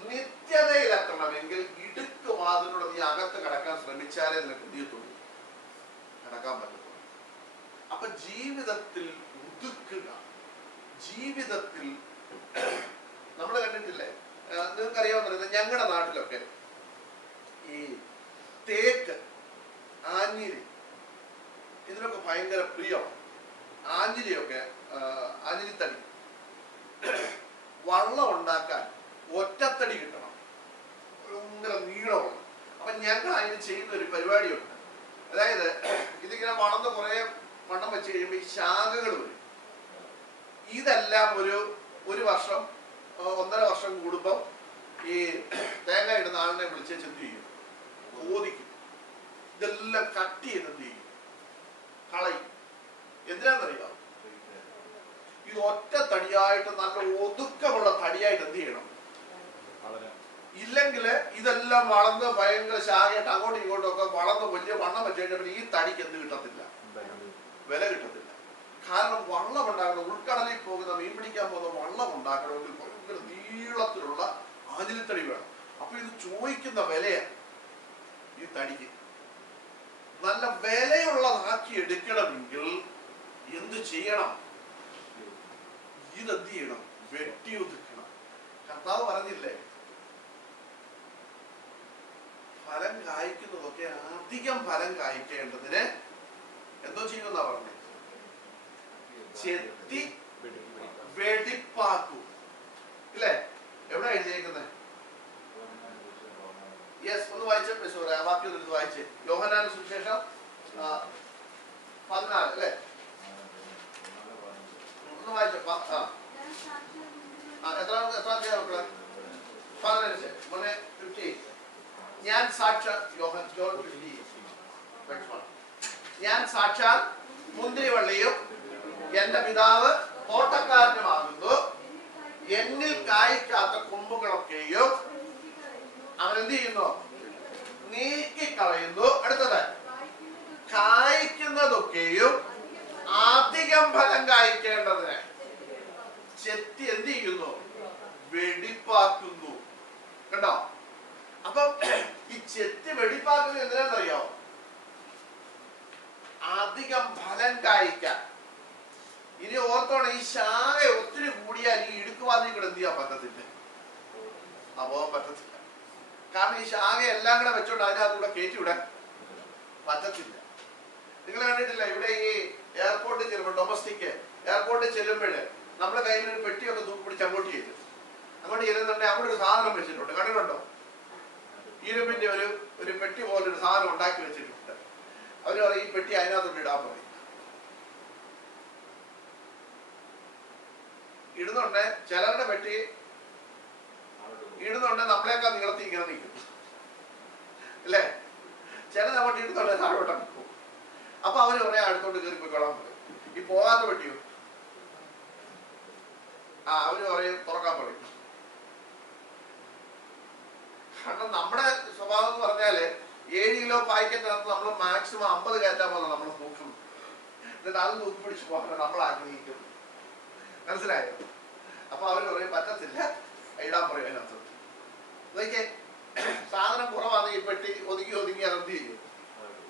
നിത്യതയിലെത്തണമെങ്കിൽ ഇടുക്കുവാതിലൂടെ നീ അകത്ത് കടക്കാൻ ശ്രമിച്ചാലേ നിനക്ക് എന്ത് ചെയ്യത്തുള്ളൂ, കടക്കാൻ പറ്റത്തുള്ളൂ. അപ്പൊ ജീവിതത്തിൽ ഒതുക്കുക. ജീവിതത്തിൽ നമ്മൾ കണ്ടിട്ടില്ലേ, നിങ്ങൾക്കറിയാവുന്ന ഞങ്ങളുടെ നാട്ടിലൊക്കെ ഈ തേക്ക്, ആഞ്ഞിലി, ഇതിനൊക്കെ ഭയങ്കര പ്രിയമാണ്. ആഞ്ഞിലിയൊക്കെ, ആഞ്ഞിലിത്തടി വള്ളം ഉണ്ടാക്കാൻ ഒറ്റത്തടി കിട്ടണം, ഭയങ്കര നീളമാണ്. അപ്പൊ ഞങ്ങൾ അതിന് ചെയ്യുന്ന ഒരു പരിപാടിയുണ്ട്. അതായത് ഇതിങ്ങനെ വളർന്ന് കുറെ വണ്ണം വെച്ച് കഴിയുമ്പോൾ ഈ ശാഖകൾ വരും. ഇതെല്ലാം ഒരു വർഷം 1.5 വർഷം കൂടുമ്പം ഈ തേങ്ങ ഇടുന്ന ആളിനെ വിളിച്ച് എന്ത് ചെയ്യും, ചോദിക്കും. ഇതെല്ലാം കട്ട് ചെയ്ത് എന്ത് ചെയ്യും, കളയും. എന്തിനാന്നറിയാം? ഇത് ഒറ്റ തടിയായിട്ട് നല്ല ഒതുക്കമുള്ള തടിയായിട്ട് എന്ത് ചെയ്യണം. ഇല്ലെങ്കിൽ ഇതെല്ലാം വളർന്ന് ഭയങ്കര ശാഖയായിട്ട് അങ്ങോട്ടും ഇങ്ങോട്ടും ഒക്കെ വളർന്ന് വലിയ വണ്ണം വെച്ചിട്ട് ഈ തടിക്ക് എന്ത് കിട്ടത്തില്ല, വില കിട്ടത്തില്ല. കാരണം വള്ളം ഉണ്ടാകുന്ന, ഉൾക്കടലിൽ പോകുന്ന മീൻ പിടിക്കാൻ പോകുന്ന വള്ളം ഉണ്ടാക്കണമെങ്കിൽ ഭയങ്കര നീളത്തിലുള്ള ആഞ്ഞിലിത്തടി വേണം. അപ്പൊ ഇത് ചോദിക്കുന്ന വിലയാണ് ഈ തടിക്ക്. നല്ല വിലയുള്ളതാക്കി എടുക്കണമെങ്കിൽ എന്ത് ചെയ്യണം? ഇതെന്ത് ചെയ്യണം? വെട്ടി ഒതുക്കണം. കർത്താവ് പറഞ്ഞില്ലേ, ഫലം കായ്ക്കുന്നതൊക്കെ അധികം ഫലം കായ്ക്കേണ്ടതിന് എന്തോ ചെയ്യുമെന്നാ പറഞ്ഞത്? ചെത്തി വെടിപ്പാക്കൂ. ഇല്ലേ? എവിടെ എഴുതിയേക്കുന്നത്? യെസ്, ഒന്ന് വായിച്ചേ. ബാക്കി ഒന്ന് വായിച്ചേ. യോഹന്നാന്റെ സുവിശേഷം 14 അല്ലേ? ഒന്ന് വായിച്ചേ. എത്ര മക്കളെ? 15. 15. ഞാൻ സാക്ഷാൽ ഞാൻ സാക്ഷാൽ മുന്തിരിവള്ളിയും എന്റെ പിതാവ് തോട്ടക്കാരനുമാകുന്നു. എന്നിൽ കായ്ക്കാത്ത കൊമ്പുകളൊക്കെയും അവൻ എന്ത് ചെയ്യുന്നു? നീക്കിക്കളയുന്നു. അടുത്തത്, കായ്ക്കുന്നതൊക്കെയും അധികം ഫലം കായ്ക്കേണ്ടതിന് ചെത്തി എന്ത് ചെയ്യും? വെടിപ്പാക്കുന്നു. കണ്ടോ? അപ്പം ഈ ചെത്തി വെടിപ്പാക്കുന്നത് എന്തിനാണെന്നറിയോ? അധികം ഫലം കായ്ക്കാൻ. ഇനി ഓർത്തോണം, ഈ ശാഖ ഒത്തിരി കൂടിയാൽ ഈ ഇടുക്കുവാതിൽ കൂടെ എന്ത് ചെയ്യാൻ പറ്റത്തില്ല, പോകാൻ പറ്റത്തില്ല. കാരണം ഈ ശാഖ എല്ലാം കൂടെ വെച്ചോണ്ട് അതിനകത്തൂടെ കയറ്റി വിടാൻ പറ്റത്തില്ല. നിങ്ങൾ കണ്ടിട്ടില്ല, ഇവിടെ ഈ എയർപോർട്ടിൽ ചെല്ലുമ്പോൾ, ഡൊമസ്റ്റിക് എയർപോർട്ടിൽ ചെല്ലുമ്പോഴ് നമ്മുടെ കയ്യിൽ ഒരു പെട്ടിയൊക്കെ തൂക്കി പിടിച്ച് അങ്ങോട്ട് ചെയ്തു, അങ്ങോട്ട് ചെല്ലുന്നുണ്ടെങ്കിൽ അവിടെ ഒരു സാധനം വെച്ചിട്ടുണ്ട്. കണ്ടിട്ടുണ്ടോ? ഇരുമ്പിന്റെ ഒരു പെട്ടി പോലെ ഒരു സാധനം ഉണ്ടാക്കി വെച്ചിട്ടുണ്ട്. അവർ പറയും ഈ പെട്ടി അതിനകത്തോട്ട് ഇടാൻ പറയും. ഇടുന്നുണ്ട്, ചിലരുടെ പെട്ടി ഇടുന്നുണ്ട് നമ്മളെക്കാൾ നീളത്തി ഇങ്ങനെ നിൽക്കും അല്ലേ? ചിലത് അങ്ങോട്ട് ഇടുന്നുണ്ട് താഴോട്ടാണ് പോകും. അപ്പൊ അവര് പറയാം അടുത്തോട്ട് കയറി പോയിക്കോളാൻ പറയും. ഈ പോകാത്ത പെട്ടിയോ അവര് പറയും തുറക്കാൻ പറയും. കാരണം നമ്മുടെ സ്വഭാവം എന്ന് പറഞ്ഞാല് 7 കിലോ പാക്കറ്റിനകത്ത് നമ്മൾ മാക്സിമം 50 കയറ്റാൻ പോകുന്നത് നമ്മൾ നോക്കും. എന്നിട്ട് അത് തൂക്കി പിടിച്ച് പോകാൻ നമ്മൾ ആഗ്രഹിക്കും. മനസ്സിലായോ? അപ്പൊ അവര് പറയും പറ്റത്തില്ല, ഇടാൻ പറയും. അതിനകത്ത് നോക്കിയേ, സാധനം കുറവാണ്, ഈ പെട്ടി ഒതുങ്ങി അതെന്ത് ചെയ്യും,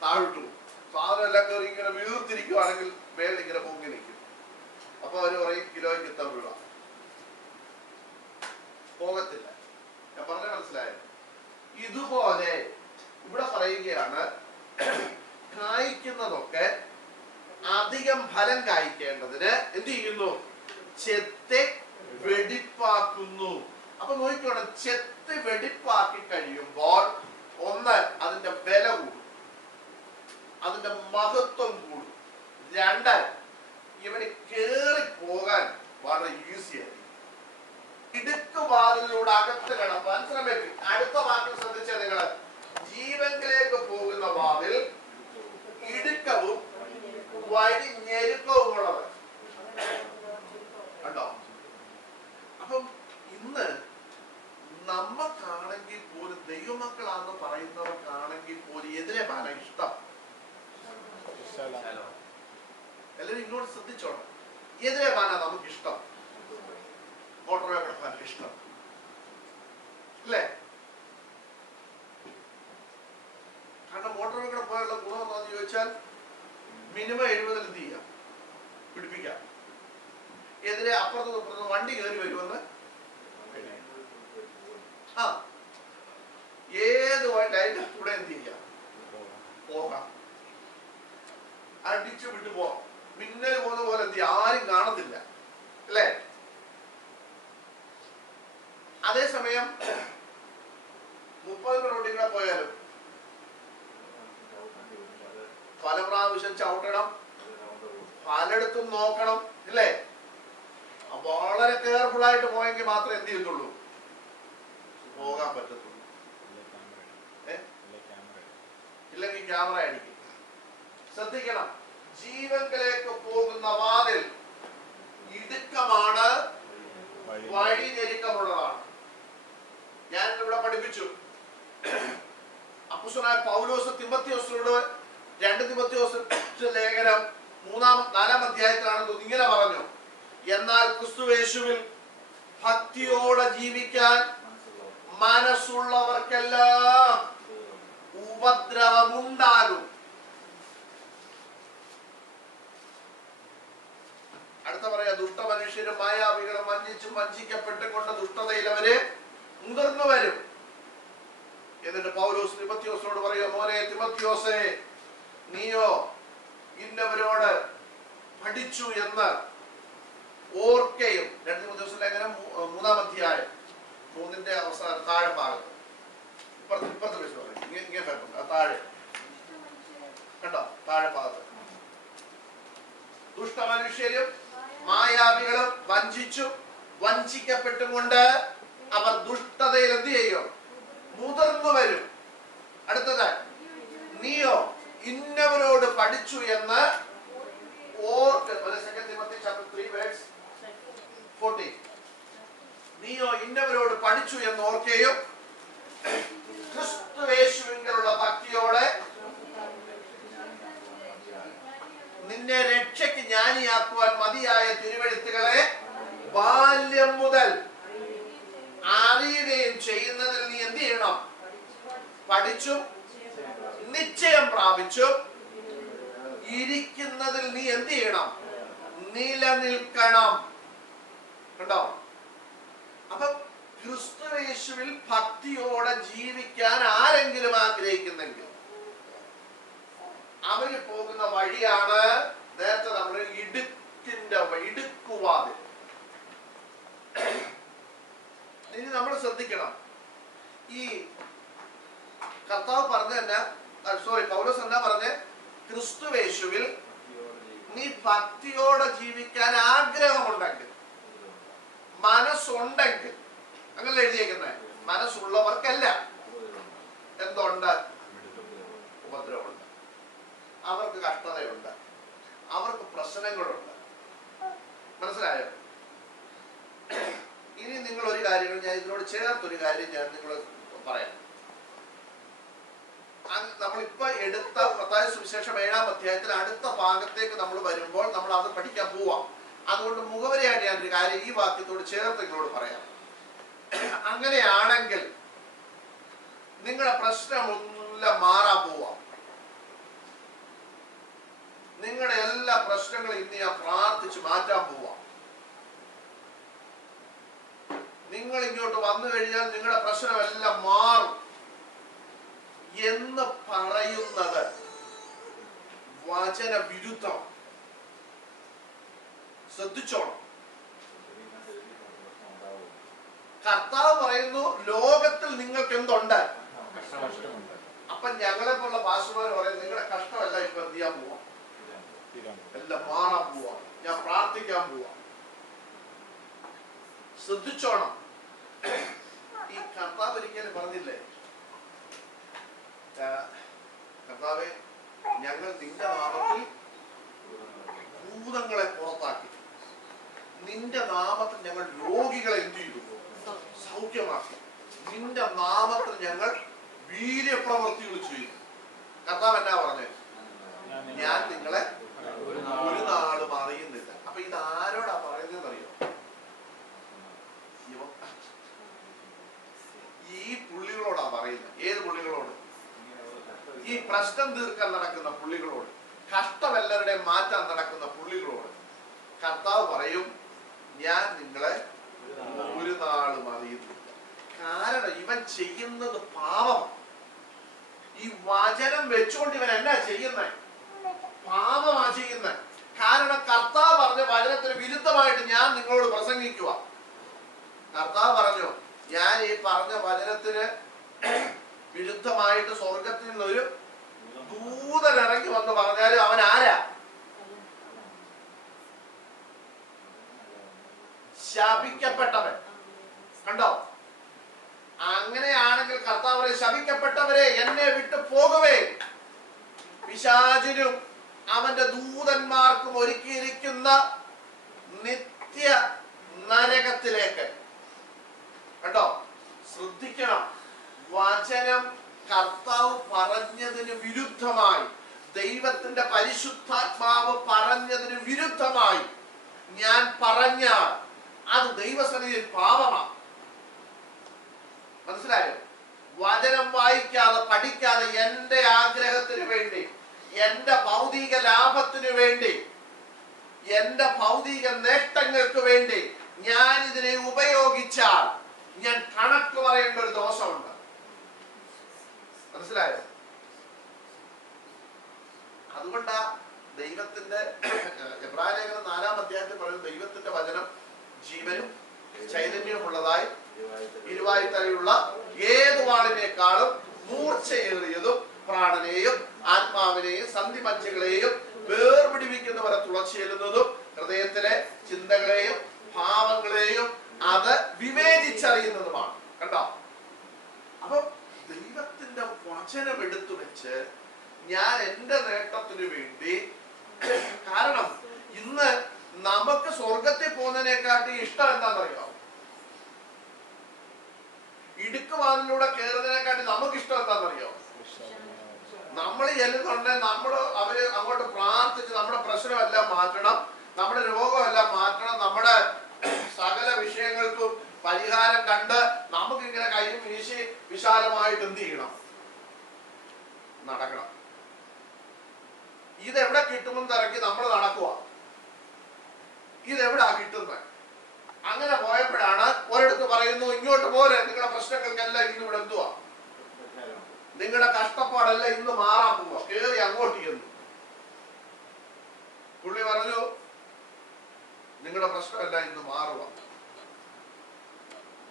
താഴിട്ടു. സാധനം എല്ലാം കയറി ഇങ്ങനെ വീർത്തിരിക്കുവാണെങ്കിൽ മേളിൽ ഇങ്ങനെ പൊങ്ങി നിൽക്കും. അപ്പൊ അവര് പറയും കിലോയ്ക്ക് ഇത്ര രൂപ. പോകത്തില്ല. ഞാൻ പറഞ്ഞ മനസ്സിലായോ? ഇതുപോലെ ഇവിടെ പറയുകയാണ്, കായ്ക്കുന്നതൊക്കെ അധികം ഫലം കായ്ക്കേണ്ടതിന് എന്ത് ചെയ്യുന്നു? ചെത്തി വെടിപ്പാക്കുന്നു. അപ്പൊ നോക്കിക്കോണം, ചെത്തി വെടിപ്പാക്കി കഴിയുമ്പോൾ ഒന്ന് അതിന്റെ വില കൂടും, അതിന്റെ മഹത്വം കൂടും. 2 ഇവന് കേറി പോകാൻ വളരെ ഈസിയായി. ഇടുക്ക് വാതിലൂടെ അകത്ത് കടപ്പാൻ ശ്രമിക്കും. അടുത്ത വാക്കിൽ ശ്രദ്ധിച്ചാൽ നിങ്ങള്, ജീവനിലേക്ക് പോകുന്ന വാതിൽ ഇടുക്കവും വഴി ഞെരുക്കവുമുള്ളത്. കണ്ടോ? അപ്പം ഇന്ന് നമ്മക്കാണെങ്കിൽ പോലും, ദൈവമക്കളാന്ന് പറയുന്നവർക്കാണെങ്കിൽ പോലും എതിരെ പാന ഇഷ്ടം. എല്ലാവരും ഇങ്ങോട്ട് ശ്രദ്ധിച്ചോണം. എതിരെ പാന നമുക്ക് ഇഷ്ടം, മോട്ടോർ വേ കിടക്കാൻ ഇഷ്ടം അല്ലേ? കാരണം മോട്ടോർ വേ കൂടെ പോയുള്ള ഗുണം എന്താണെന്ന് ചോദിച്ചാൽ മിനിമം 70 എന്ത് ചെയ്യാം, പിടിപ്പിക്കാം. എതിരെ അപ്പുറത്ത് വണ്ടി കയറി വരുമെന്ന് ഏത് അതിന്റെ കൂടെ എന്ത് ചെയ്യാം, പോകാം. അടിച്ചു വിട്ടു പോവാം. മിന്നൽ പോകുന്ന പോലെ എന്ത് ചെയ്യാം, ആരും കാണത്തില്ല അല്ലേ? അതേസമയം 30 റോഡിൽ കൂടെ പോയാലും പല പ്രാവശ്യം ചവിട്ടണം, പലയിടത്തും നോക്കണം ഇല്ലേ? വളരെ കെയർഫുൾ ആയിട്ട് പോയെങ്കിൽ മാത്രമേ എന്ത് ചെയ്യത്തുള്ളൂ, പോകാൻ പറ്റത്തുള്ളൂ. ഇല്ലെങ്കിൽ ക്യാമറ അടിക്കും. ശ്രദ്ധിക്കണം, ജീവനിലേക്ക് പോകുന്ന വാതിൽ ഇടുക്കമാണ്, വഴി ഞെരുക്കമുള്ളതാണ്. ഞാൻ ഇവിടെ പഠിപ്പിച്ചു, അപ്പോസ്തലനായ പൗലോസ് തിമോഥെയോസിനോട് 2 തിമോഥെയോസ് ലേഖനം 4-ാം അധ്യായത്തിലാണ് ഇങ്ങനെ പറഞ്ഞു, എന്നാൽ ക്രിസ്തുയേശുവിൽ ഭക്തിയോടെ ജീവിക്കാൻ മനസ്സുള്ളവർക്കെല്ലാം ഉപദ്രവമുണ്ടാകും. അടുത്ത പറയാ, ദുഷ്ട മനുഷ്യരും മായാവികളും വഞ്ചിക്കപ്പെട്ടുകൊണ്ട് ദുഷ്ടതയിൽ അവര് മുതിർന്നു വരും. എന്നിട്ട് പൗലോസ് തിമോഥെയോസിനോട് പറയുക, മോനെ തിമോഥെയോസേ, നീയോ ഇന്നവരോട് പഠിച്ചു എന്ന് ഓർക്കയും. 2 തിമോഥെയോസ് ലേഖനം 3-ാം അധ്യായം 3-ന്റെ അവസാന താഴെ ഭാഗത്ത് ഇപ്പുറത്തെ വിഷയം താഴെ കണ്ടോ, താഴെ ഭാഗത്ത് ദുഷ്ടമനുഷ്യരും മായാവികളും വഞ്ചിക്കപ്പെട്ടും കൊണ്ട് അവർ ദുഷ്ടതയിൽ എന്ത് ചെയ്യും, മുതിർന്നു വരും. അടുത്തത്, നീയോ ഇന്നവരോട് പഠിച്ചു എന്ന് ഓർക്ക്. 2 തിമോത്തി 3:14. നീയോ ഇന്നവരോട് പഠിച്ചു എന്ന് ഓർക്കുകയും ക്രിസ്തുയേശുവിലുള്ള ഭക്തിയോടെ നിന്നെ രക്ഷയ്ക്ക് ജ്ഞാനിയാക്കുവാൻ മതിയായ തിരുവെഴുത്തുകളെ ബാല്യം മുതൽ അറിയുകയും ചെയ്യുന്നതിൽ നീ എന്ത് ചെയ്യണം? പഠിച്ചും നിശ്ചയം പ്രാപിച്ചും ഇരിക്കുന്നതിൽ നീ എന്ത് ചെയ്യണം? നിലനിൽക്കണം. കണ്ടോ? അപ്പൊ ക്രിസ്തുയേശുവിൽ ഭക്തിയോടെ ജീവിക്കാൻ ആരെങ്കിലും ആഗ്രഹിക്കുന്നെങ്കിൽ അവര് പോകുന്ന വഴിയാണ് നേരത്തെ നമ്മൾ ഇടുക്കുവാതിൽ. ഇനി നമ്മൾ ശ്രദ്ധിക്കണം, ഈ കർത്താവ് പറഞ്ഞ പൗലോസ് എന്നാ പറഞ്ഞ? ക്രിസ്തുയേശുവിൽ നീ ഭക്തിയോടെ ജീവിക്കാൻ ആഗ്രഹമുണ്ടെങ്കിൽ, മനസ്സുണ്ടെങ്കിൽ, അങ്ങനെ എഴുതിയേക്കുന്നത്. മനസ്സുള്ളവർക്കല്ല എന്തുണ്ട്? ഉപദ്രവമുണ്ട്, അവർക്ക് കഷ്ടതയുണ്ട്, അവർക്ക് പ്രശ്നങ്ങളുണ്ട്. മനസ്സിലായോ? ഇനി നിങ്ങൾ ഒരു കാര്യം, ഞാൻ ഇതിനോട് ചേർത്തൊരു കാര്യം ഞാൻ നിങ്ങൾ പറയാം. നമ്മളിപ്പോ എടുത്ത മത്തായി സുവിശേഷം 7-ാം അധ്യായത്തിൽ അടുത്ത ഭാഗത്തേക്ക് നമ്മൾ വരുമ്പോൾ നമ്മൾ അത് പഠിക്കാൻ പോവാം. അതുകൊണ്ട് മുഖവരിയായിട്ട് ഞാൻ ഒരു കാര്യം ഈ വാക്യത്തോട് ചേർത്ത് നിങ്ങളോട് പറയാം. അങ്ങനെയാണെങ്കിൽ നിങ്ങളുടെ പ്രശ്നമെല്ലാം മാറാൻ പോവാം. നിങ്ങളുടെ എല്ലാ പ്രശ്നങ്ങളും ഇന്ന് ഞാൻ പ്രാർത്ഥിച്ച് മാറ്റാൻ പോവാം. നിങ്ങൾ ഇങ്ങോട്ട് വന്നു കഴിഞ്ഞാൽ നിങ്ങളുടെ പ്രശ്നമെല്ലാം മാറും എന്ന് പറയുന്നത് വചന വിരുദ്ധം. ശ്രദ്ധിച്ചോണം. കർത്താവ് പറയുന്നു ലോകത്തിൽ നിങ്ങൾക്ക് എന്തുണ്ട്? അപ്പൊ ഞങ്ങളെ പോലുള്ള പാസ്റ്റർമാർ പറയും നിങ്ങളുടെ കഷ്ടമല്ല ഇപ്പൊ എന്ത് ചെയ്യാൻ പോവാം? എല്ലാം മാറാൻ പോവാം, ഞാൻ പ്രാർത്ഥിക്കാൻ പോവാം. ശ്രദ്ധിച്ചോണം. ഈ കർത്താവ് ഒരിക്കലും പറഞ്ഞില്ലേ, കർത്താവേ ഞങ്ങൾ നിന്റെ നാമത്തിൽ ഭൂതങ്ങളെ പുറത്താക്കി, നിന്റെ നാമത്തിൽ ഞങ്ങൾ രോഗികളെ എന്ത് ചെയ്തു? സൗഖ്യമാക്കി, നിന്റെ നാമത്തിൽ ഞങ്ങൾ വീര്യപ്രവൃത്തികൾ ചെയ്തു. കർത്താവ് എന്നാ പറഞ്ഞേ? ഞാൻ നിങ്ങളെ ഒരു നാളും അറിയുന്നില്ല. അപ്പൊ ഇത് ആരോടാ പറയുന്നതെന്ന് അറിയോ? ഈ പുള്ളികളോടാ പറയുന്നത്. ഏത് പുള്ളികളോട്? ഈ പ്രശ്നം തീർക്കാൻ നടക്കുന്ന പുള്ളികളോട്, കഷ്ടമെല്ലാവരുടെയും മാറ്റാൻ നടക്കുന്ന പുള്ളികളോട് കർത്താവ് പറയും ഞാൻ നിങ്ങളെ ഒരു നാളും അറിയുന്നില്ല. കാരണം ഇവൻ ചെയ്യുന്നത് പാപം. ഈ വചനം വെച്ചുകൊണ്ട് ഇവൻ എന്നാ ചെയ്യുന്നത്? പാപമാ ചെയ്യുന്നത്. കാരണം കർത്താവ് പറഞ്ഞ വചനത്തിന് വിരുദ്ധമായിട്ട് ഞാൻ നിങ്ങളോട് പ്രസംഗിക്കുക. കർത്താവ് പറഞ്ഞു ഞാൻ ഈ പറഞ്ഞ വചനത്തിന് വിരുദ്ധമായിട്ട് സ്വർഗത്തിൽ നിന്നൊരു ദൂതൻ ഇറങ്ങി വന്ന് പറഞ്ഞാലും അവൻ ആരാ? ശപിക്കപ്പെട്ടവൻ. കണ്ടോ? അങ്ങനെയാണെങ്കിൽ കർത്താവരെ ശപിക്കപ്പെട്ടവരെ എന്നെ വിട്ടു പോകുവേ, പിശാചിനും അവന്റെ ദൂതന്മാർക്കും ഒരുക്കിയിരിക്കുന്ന നിത്യ നരകത്തിലേക്ക്. കണ്ടോ? ശ്രദ്ധിക്കണം. വചനം കർത്താവ് പറഞ്ഞതിന് വിരുദ്ധമായി, ദൈവത്തിന്റെ പരിശുദ്ധാത്മാവ് പറഞ്ഞതിന് വിരുദ്ധമായി ഞാൻ പറഞ്ഞാൽ അത് ദൈവസന്നിധിയിൽ പാപമാണ്. മനസ്സിലായോ? വചനം വായിക്കാതെ പഠിക്കാതെ എന്റെ ആഗ്രഹത്തിന് വേണ്ടി, എന്റെ ഭൗതിക ലാഭത്തിനു വേണ്ടി, എന്റെ ഭൗതിക നേട്ടങ്ങൾക്ക് വേണ്ടി ഞാൻ ഇതിനെ ഉപയോഗിച്ചാൽ ഞാൻ കണക്ക് പറയേണ്ട ഒരു ദോഷമുണ്ട്. മനസ്സിലായോ? അതുകൊണ്ടാ ദൈവത്തിന്റെ എബ്രായലേഖനം 4-ാം അധ്യായത്തിൽ പറയുന്നത് ദൈവത്തിന്റെ വചനം ജീവനും ചൈതന്യമുള്ളതായി ഇരുവായി തലയുള്ള ഏത് വാളിനേക്കാളും മൂർച്ചയേറിയതും പ്രാണനെയും ആത്മാവിനെയും സന്ധിമജ്ജകളെയും വേർപിടിവിക്കുന്നവരെ തുളച്ചേലുന്നതും ഹൃദയത്തിലെ ചിന്തകളെയും ഭാവങ്ങളെയും അത് വിവേചിച്ചറിയുന്നതുമാണ്. കണ്ടോ? അപ്പൊ ദൈവത്തിന്റെ വചനം എടുത്തു വെച്ച് ഞാൻ എന്റെ നേട്ടത്തിന് വേണ്ടി, കാരണം ഇന്ന് നമുക്ക് സ്വർഗത്തിൽ പോകുന്നതിനെക്കാട്ടി ഇഷ്ടം എന്താണെന്നറിയോ? ഇടുക്കുവാതിലൂടെ കയറുന്നതിനെക്കാട്ടി നമുക്ക് ഇഷ്ടം എന്താണെന്നറിയോ? നമ്മൾ ചെല്ലുന്നുണ്ട്, അവര് അങ്ങോട്ട് പ്രാർത്ഥിച്ച് നമ്മുടെ പ്രശ്നമെല്ലാം മാറ്റണം, നമ്മുടെ രോഗമെല്ലാം മാറ്റണം, നമ്മുടെ സകല വിഷയങ്ങൾക്കും പരിഹാരം കണ്ട് ഇതെവിടാ കിട്ടുന്നത്? അങ്ങനെ പോയപ്പോഴാണ് ഒരിടത്ത് പറയുന്നു, ഇങ്ങോട്ട് പോരെ, നിങ്ങളുടെ പ്രശ്നങ്ങൾക്കെല്ലാം ഇന്ന് ഇവിടെ എന്തുവാ, നിങ്ങളുടെ കഷ്ടപ്പാടെല്ലാം ഇന്ന് മാറാൻ പോവാ, കേറി അങ്ങോട്ട് ചെന്നു. പുള്ളി പറഞ്ഞു, നിങ്ങളുടെ പ്രശ്നമെല്ലാം ഇന്ന് മാറുക,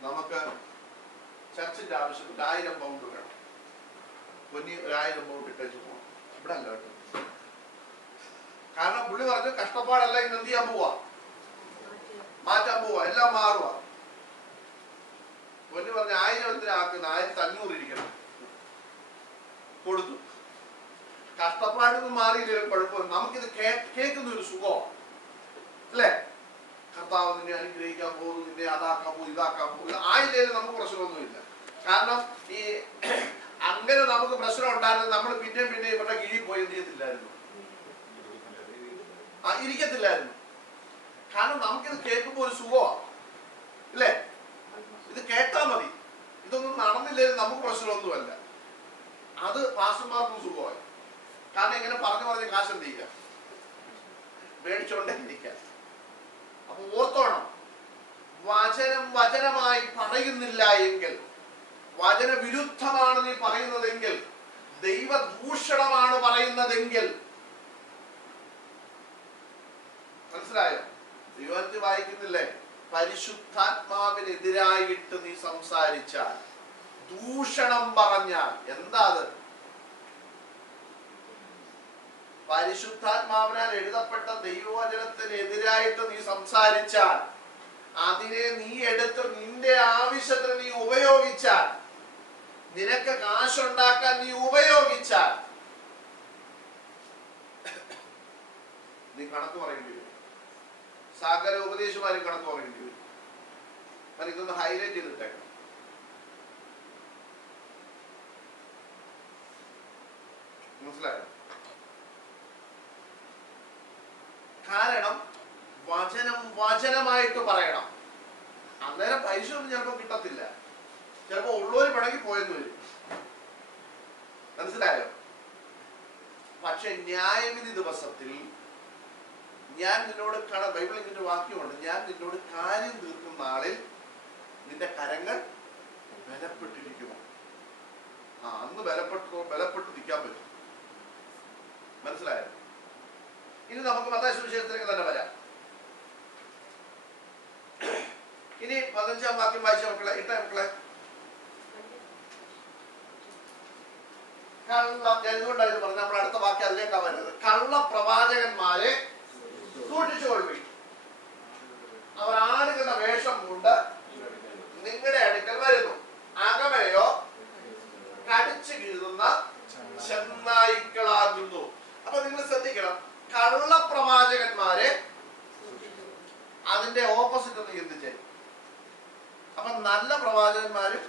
നമുക്ക് ചർച്ചിന്റെ ആവശ്യത്തിന് 1000 പൗണ്ട് വേണം, പൊന്നി 1000 പൗണ്ട് ഇട്ടു പോകണം. ഇവിടെ അല്ല കേട്ടോ. കാരണം പുള്ളി പറഞ്ഞു കഷ്ടപ്പാടെല്ലാം ഇന്ന് എന്ത് ചെയ്യാൻ പോവാ, മാറ്റാൻ പോവാ, എല്ലാം മാറുക. പൊന്നി പറഞ്ഞ 1000 എന്തിനാക്കുന്ന, 1500 ഇരിക്കണം. കൊടുത്തു. കഷ്ടപ്പാടൊന്നും മാറിയില്ലെങ്കിലും കുഴപ്പമില്ല, നമുക്കിത് കേൾക്കുന്ന ഒരു സുഖമാണ് അല്ലേ? കർത്താവ് നിന്നെ അനുഗ്രഹിക്കാൻ പോകുന്നു, നിന്നെ അതാക്കാൻ പോകും, ഇതാക്കാൻ പോകും. ആയില്ലേലും നമുക്ക് പ്രശ്നമൊന്നുമില്ല. കാരണം ഈ അങ്ങനെ നമുക്ക് പ്രശ്നം ഉണ്ടായിരുന്നു, നമ്മൾ പിന്നെ ഇവരുടെ കീഴിൽ പോയി എന്ത് ചെയ്യത്തില്ലായിരുന്നു, ഇരിക്കത്തില്ലായിരുന്നു. കാരണം നമുക്കിത് കേൾക്കുമ്പോൾ ഒരു സുഖമാണ് അല്ലേ? ഇത് കേട്ടാ മതി, ഇതൊന്നും നടന്നില്ലെങ്കിലും നമുക്ക് പ്രശ്നമൊന്നുമല്ല. അത് പാസ്റ്റർമാർക്കും സുഖമായി. കാരണം ഇങ്ങനെ പറഞ്ഞു കാശ് എന്ത് ചെയ്യുക, മേടിച്ചോണ്ടേ ഇരിക്കാൻ. അപ്പൊ ഓർത്തോണം, വചനമായി പറയുന്നില്ല എങ്കിൽ, വചന വിരുദ്ധമാണ് നീ പറയുന്നതെങ്കിൽ, ദൈവദൂഷണമാണ് പറയുന്നതെങ്കിൽ, മനസ്സിലായോ? ദൈവത്തിൽ വായിക്കുന്നില്ലേ, പരിശുദ്ധാത്മാവിനെതിരായിട്ട് നീ സംസാരിച്ചാൽ, ദൂഷണം പറഞ്ഞാൽ, എന്താ അത്? പരിശുദ്ധാത്മാവിനാൽ എഴുതപ്പെട്ട ദൈവവചനത്തിനെതിരായിട്ട് നീ സംസാരിച്ചാൽ, അതിനെ നീ എടുത്ത് നിന്റെ ആവശ്യത്തിന് നീ ഉപയോഗിച്ചാൽ, നിനക്ക് കാശുണ്ടാക്കാൻ നീ ഉപയോഗിച്ചാൽ, നീ കണക്ക് പറയേണ്ടി വരും. സകല ഉപദേശമാരും കണക്ക് പറയേണ്ടി വരും. ഇതൊന്ന് ഹൈലൈറ്റ് ചെയ്തിട്ടേക്കണം. മനസ്സിലായോ? കാരണം വചനമായിട്ട് പറയണം. അന്നേരം പൈസ ഒന്നും ചിലപ്പോ കിട്ടത്തില്ല, ചിലപ്പോ ഉള്ളവര് പിണങ്ങി പോയെന്ന് വരും. മനസ്സിലായോ? പക്ഷെ ന്യായവിധി ദിവസത്തിൽ ഞാൻ നിന്നോട് ബൈബിളിൽ ഇങ്ങനെ വാക്യമുണ്ട്, ഞാൻ നിന്നോട് കാര്യം തീർക്കുന്ന നാളിൽ നിന്റെ കരങ്ങൾ ബലപ്പെട്ടിരിക്കുമോ? അന്ന് ബലപ്പെട്ട് നിൽക്കാൻ പറ്റും. മനസ്സിലായോ? ഇനി നമുക്ക് മത്തായി സുവിശേഷത്തിലേക്ക് തന്നെ വരാം. ഇനി 15-ാം വാക്യം വായിച്ച മക്കളെ, ഇട്ട മക്കളെ. ഞാൻ ഇതുകൊണ്ടായിരുന്നു പറഞ്ഞത്, നമ്മൾ അടുത്ത വാക്യം അതിലേക്കാ വരുന്നത്. കള്ള പ്രവാചകന്മാരെ സൂക്ഷിച്ചുകൊള്ളു, അവർ ആടുകളുടെ വേഷം കൊണ്ട് നിങ്ങളുടെ അടുക്കൽ വരുന്നു, അകമയോ കടിച്ചു കീഴുന്ന ചെന്നായ്ക്കളാകുന്നു. അപ്പൊ നിങ്ങൾ ശ്രദ്ധിക്കണം, കള്ളപ്രവാചകന്മാരെ അതിന്റെ ഓപ്പോസിറ്റ് ഒന്ന് ചിന്തിച്ചേ. അപ്പൊ നല്ല പ്രവാചകന്മാരും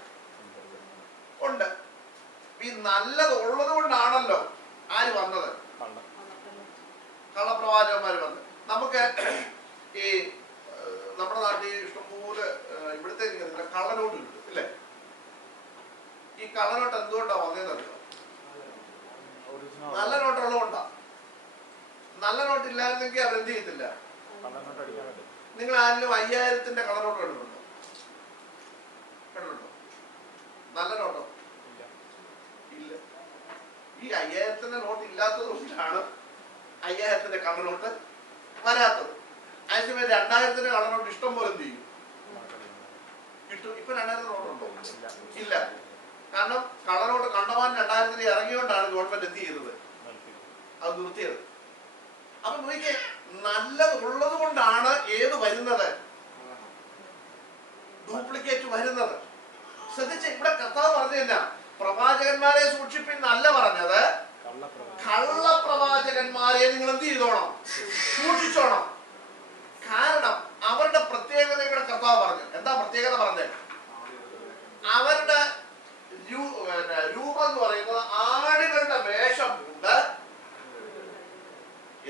ഉണ്ട്. ഈ നല്ലത് ഉള്ളത് കൊണ്ടാണല്ലോ ആര് വന്നത്, കള്ളപ്രവാചകന്മാർ വന്നത്. നമുക്ക് ഈ നമ്മുടെ നാട്ടിൽ ഇഷ്ടംപോലെ ഇവിടുത്തെ കള്ളനോട്ട് കിട്ടും അല്ലേ? ഈ കള്ളനോട്ട് എന്തുകൊണ്ടാ വന്നതെന്നറിയോ? നല്ല നോട്ടുള്ളതുകൊണ്ടാ. നല്ല നോട്ട് ഇല്ലായിരുന്നെങ്കിൽ അവരെന്ത് ചെയ്യത്തില്ല. നിങ്ങൾ ആരെങ്കിലും 5000-ന്റെ കള്ളനോട്ട് കണ്ടിട്ടുണ്ടോ? നല്ല നോട്ടോ ഇല്ല. ഈ 5000-ന്റെ നോട്ട് ഇല്ലാത്തത് കൊണ്ടാണ് 5000-ന്റെ കള്ളനോട്ട് വരാത്തത്. അതേസമയം 2000-ന്റെ കള്ളനോട്ട് ഇഷ്ടം പോലെ എന്ത് ചെയ്യും, കിട്ടും. ഇപ്പൊ 2000 നോട്ടുണ്ടോ? ഇല്ല. കാരണം കള്ളനോട്ട് കണ്ടമാൻ 2000-ൽ ഇറങ്ങിയോണ്ടാണ് ഗവൺമെന്റ് എന്ത് ചെയ്തത്, അത് നിർത്തിയത്. അപ്പൊ നോക്കിയേ, നല്ലത് ഉള്ളത് കൊണ്ടാണ് ഏത് വരുന്നത്, ഡ്യൂപ്ലിക്കേറ്റ് വരുന്നത്. ശ്രദ്ധിച്ച്, ഇവിടെ കർത്താവ് പറഞ്ഞില്ല പ്രവാചകന്മാരെ സൂക്ഷിപ്പിൻ എന്നല്ല പറഞ്ഞത്, കള്ളപ്രവാചകന്മാരെ നിങ്ങൾ എന്ത് ചെയ്തോണം, സൂക്ഷിച്ചോണം. കാരണം അവരുടെ പ്രത്യേകതയുടെ കർത്താവ് പറഞ്ഞു. എന്താ പ്രത്യേകത പറഞ്ഞത്? അവരുടെ രൂപം എന്ന് പറയുന്നത് ആടുകളുടെ വേഷം കൊണ്ട്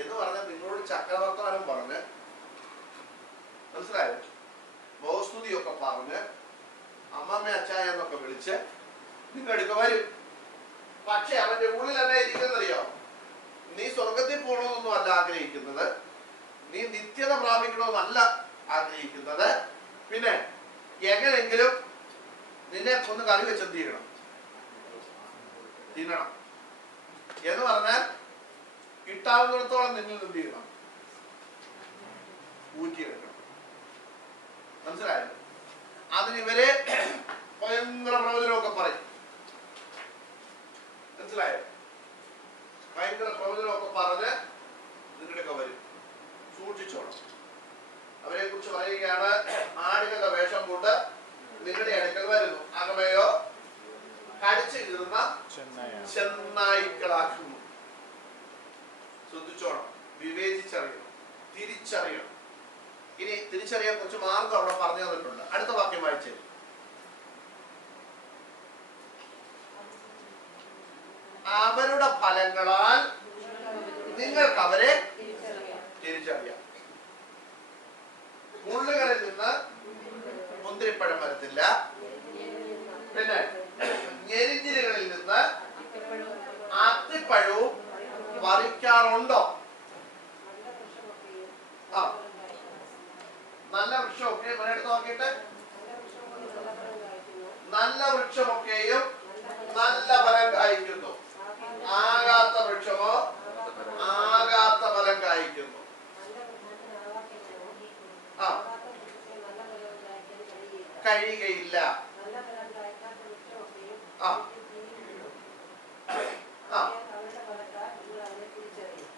എന്ന് പറഞ്ഞ നിങ്ങളോട് ചക്രവർത്താനം പറഞ്ഞ്, മനസ്സിലായോ, ബഹുസ്തുതിയൊക്കെ പറഞ്ഞ് അമ്മമ്മ അച്ചായ എന്നൊക്കെ വിളിച്ച് നിങ്ങളെടുക്ക വരും. പക്ഷെ അവന്റെ ഉള്ളിൽ എന്നാ ഇരിക്കുന്നറിയോ? നീ സ്വർഗത്തിൽ പോകണമെന്നൊന്നും അല്ല ആഗ്രഹിക്കുന്നത്, നീ നിത്യത പ്രാപിക്കണമെന്നല്ല ആഗ്രഹിക്കുന്നത്. പിന്നെ എങ്ങനെങ്കിലും നിന്നെ ഒന്ന് കറി വെച്ച് എന്ത് ചെയ്യണം? തിന്നണം എന്ന് പറഞ്ഞാൽ കിട്ടാവുന്നിടത്തോളം നിങ്ങൾ എന്ത് ചെയ്യണം? ഊറ്റിയെടുക്കണം. മനസ്സിലായോ? അതിന് ഇവരെ ഭയങ്കര പ്രവചനമൊക്കെ പറയും. മനസ്സിലായോ? ഭയങ്കര പ്രവചനമൊക്കെ പറഞ്ഞ് നിങ്ങളുടെയൊക്കെ വരും. സൂക്ഷിച്ചോണം. അവരെ കുറിച്ച് പറയുകയാണ്, ആടുകളുടെ വേഷം കൊണ്ട് നിങ്ങളുടെ അടുക്കൽ വരുന്നു, അകമയോ കടിച്ചു കീറുന്ന ചെന്നായ്ക്കളാക്കുന്നു. ശ്രദ്ധിച്ചോണം, വിവേചിച്ചറിയണം, തിരിച്ചറിയണം. ഇനി തിരിച്ചറിയാൻ കുറച്ച് മാർഗം അവിടെ പറഞ്ഞു തന്നിട്ടുണ്ട്. അടുത്ത വാക്യം വായിച്ചേ. അവരുടെ ഫലങ്ങളാൽ നിങ്ങൾക്ക് അവരെ തിരിച്ചറിയാം. മുള്ളുകളിൽ നിന്ന് മുന്തിരിപ്പഴം വരത്തില്ല. പിന്നെ ഞെരിഞ്ഞിലുകളിൽ നിന്ന് അത്തിപ്പഴവും പറിക്കാറുണ്ടോ? ആ, നല്ല വൃക്ഷമൊക്കെ മനെടുത്ത് നോക്കിയിട്ട്, നല്ല വൃക്ഷമൊക്കെയും നല്ല ഫലം കായ്ക്കുന്നു, ആകാത്ത വൃക്ഷമോ ആകാത്ത ഫലം കായ്ക്കുന്നു. ആ, കഴിയുകയില്ല. ആ ആ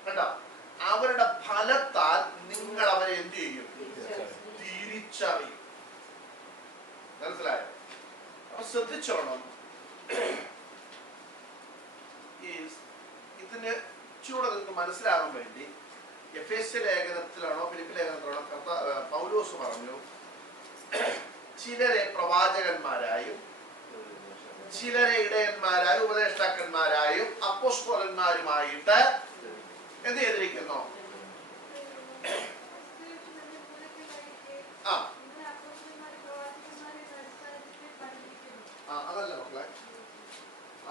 കണ്ടോ? അവരുടെ ഫലത്താൽ നിങ്ങൾ അവരെ എന്ത് ചെയ്യും? തിരിച്ചറിയും. മനസ്സിലായോ? അപ്പൊ ശ്രദ്ധിച്ചോണം. ഇതിന് ഇച്ചിരൂടെ നിങ്ങൾക്ക് മനസ്സിലാകാൻ വേണ്ടി എഫേസ്യ ലേഖനത്തിലാണോ ഫിലിപ്പി ലേഖനത്തിലാണോ പൗലോസ് പറഞ്ഞു, ചിലരെ പ്രവാചകന്മാരായും ചിലരെ ഇടയന്മാരായും ഉപദേഷ്ടാക്കന്മാരായും അപ്പോസ്തലന്മാരുമായിട്ട് എന്ത് ചെയ്തിരിക്കുന്നു? അതല്ല മക്കളെ,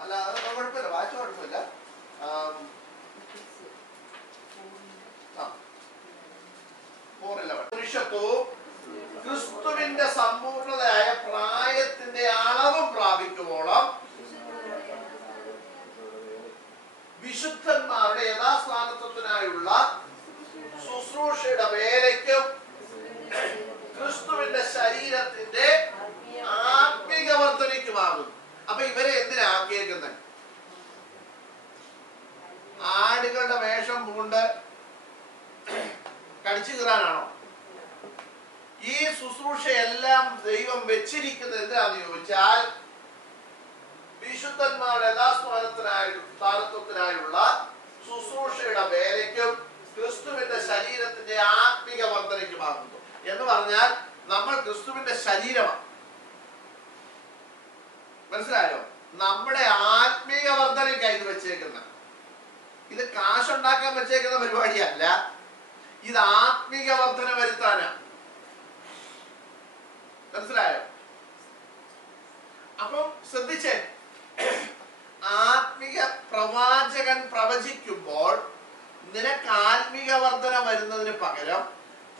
അല്ല അത് കുഴപ്പമില്ല, വായിച്ച കുഴപ്പമില്ല. ക്രിസ്തുവിന്റെ സമ്പൂർണതയായ പ്രായത്തിന്റെ അളവ് പ്രാപിക്കുവോളം വിശുദ്ധന്മാരുടെ യഥാസ്ഥാനത്വത്തിനായുള്ള ശുശ്രൂഷയുടെ വേലയ്ക്കും ക്രിസ്തുവിന്റെ ശരീരത്തിന്റെ ആത്മീക വർധനയ്ക്കുമാകും. അപ്പൊ ഇവരെ എന്തിനാക്കിയേക്കുന്നത്? ആടുകളുടെ വേഷം പൂണ്ട് കടിച്ചു കീറാനാണോ? ഈ ശുശ്രൂഷയെല്ലാം ദൈവം വെച്ചിരിക്കുന്നത് എന്താണെന്ന് ചോദിച്ചാൽ, വിശുദ്ധന്മാരുടെ യഥാസ്ഥാനത്വത്തിനായുള്ള ശുശ്രൂഷയുടെ വേലയ്ക്കും ക്രിസ്തുവിന്റെ ശരീരത്തിന്റെ ആത്മീക വർധനയ്ക്കുമാകുന്നു. എന്ന് പറഞ്ഞാൽ നമ്മൾ ക്രിസ്തുവിന്റെ ശരീരമാണ്. മനസ്സിലായോ? നമ്മുടെ ആത്മീക വർധനയ്ക്കാണ് ഇത് വെച്ചേക്കുന്നത്. ഇത് കാശുണ്ടാക്കാൻ വെച്ചേക്കുന്ന പരിപാടിയല്ല, ഇത് ആത്മീക വർധന വരുത്താനാണ്. മനസ്സിലായോ? അപ്പം ശ്രദ്ധിച്ചേ, ആത്മീക പ്രവാചകൻ പ്രവചിക്കുമ്പോൾ നിനക്ക് ആത്മീക വർധന വരുന്നതിന് പകരം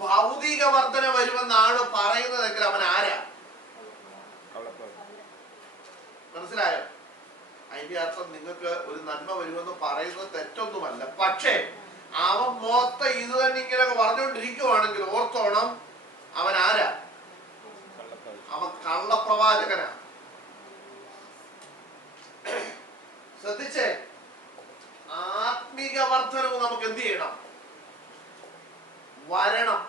ഭൗതിക വർധന വരുമെന്നാണ് പറയുന്നതെങ്കിൽ അവൻ ആരാ? മനസ്സിലായോ? അതിന്റെ അർത്ഥം നിങ്ങൾക്ക് ഒരു നന്മ വരുമെന്ന് പറയുന്നത് തെറ്റൊന്നുമല്ല. പക്ഷേ അവൻ മൊത്തം ഇത് തന്നെ ഇങ്ങനെ പറഞ്ഞുകൊണ്ടിരിക്കുവാണെങ്കിൽ ഓർത്തോണം, അവൻ ആരാ? അവൻ കള്ളപ്രവാചകനാ. ശ്രദ്ധിച്ചേ, ആത്മീക വർധനവ് നമുക്ക് എന്ത് ചെയ്യണം? വരണം.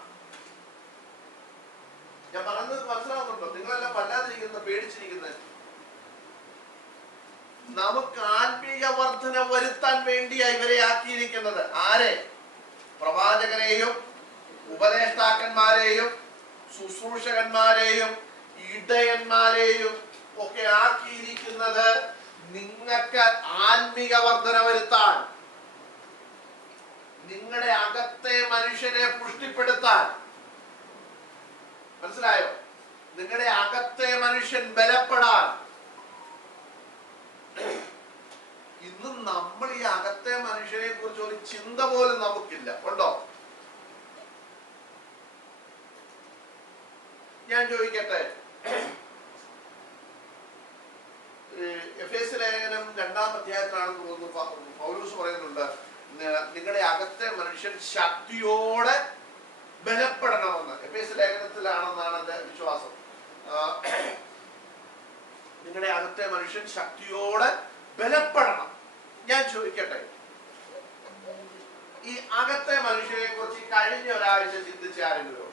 ഞാൻ പറയുന്നത് മനസ്സിലാവുന്നുണ്ടോ? നിങ്ങളെല്ലാം വല്ലാതിരിക്കുന്നത്, പേടിച്ചിരിക്കുന്നത്. നമുക്ക് ആത്മീയ വർധന വരുത്താൻ വേണ്ടിയാ ഇവരെ ആക്കിയിരിക്കുന്നത്. ആരെ? പ്രവാചകരെയും ഉപദേഷ്ടാക്കന്മാരെയും ശുശ്രൂഷകന്മാരെയും ഇടയന്മാരെയും ഒക്കെ ആക്കിയിരിക്കുന്നത് നിങ്ങൾക്ക് ആത്മീക വർധന വരുത്താൻ, നിങ്ങളുടെ അകത്തെ മനുഷ്യനെ പുഷ്ടിപ്പെടുത്താൻ. മനസ്സിലായോ? നിങ്ങളുടെ അകത്തെ മനുഷ്യൻ ബലപ്പെടാൻ. ഇന്ന് നമ്മൾ ഈ അകത്തെ മനുഷ്യനെ കുറിച്ച് ഒരു ചിന്ത പോലും നമുക്കില്ല. ഉണ്ടോ? ഞാൻ ചോദിക്കട്ടെ, എഫേസ്യ ലേഖനം 2-ാം അധ്യായത്തിലാണെന്ന് തോന്നുന്നു പൗലോസ് പറയുന്നുണ്ട്, നിങ്ങളുടെ അകത്തെ മനുഷ്യൻ ശക്തിയോടെ ബലപ്പെടണമെന്ന്. എഫേസ്യ ലേഖനത്തിലാണെന്നാണ് എന്റെ വിശ്വാസം. നിങ്ങളുടെ അകത്തെ മനുഷ്യൻ ശക്തിയോടെ ബലപ്പെടണം. ഞാൻ ചോദിക്കട്ടെ, ഈ അകത്തെ മനുഷ്യനെ കുറിച്ച് കഴിഞ്ഞ ഒരാഴ്ച ചിന്തിച്ച ആരെങ്കിലും?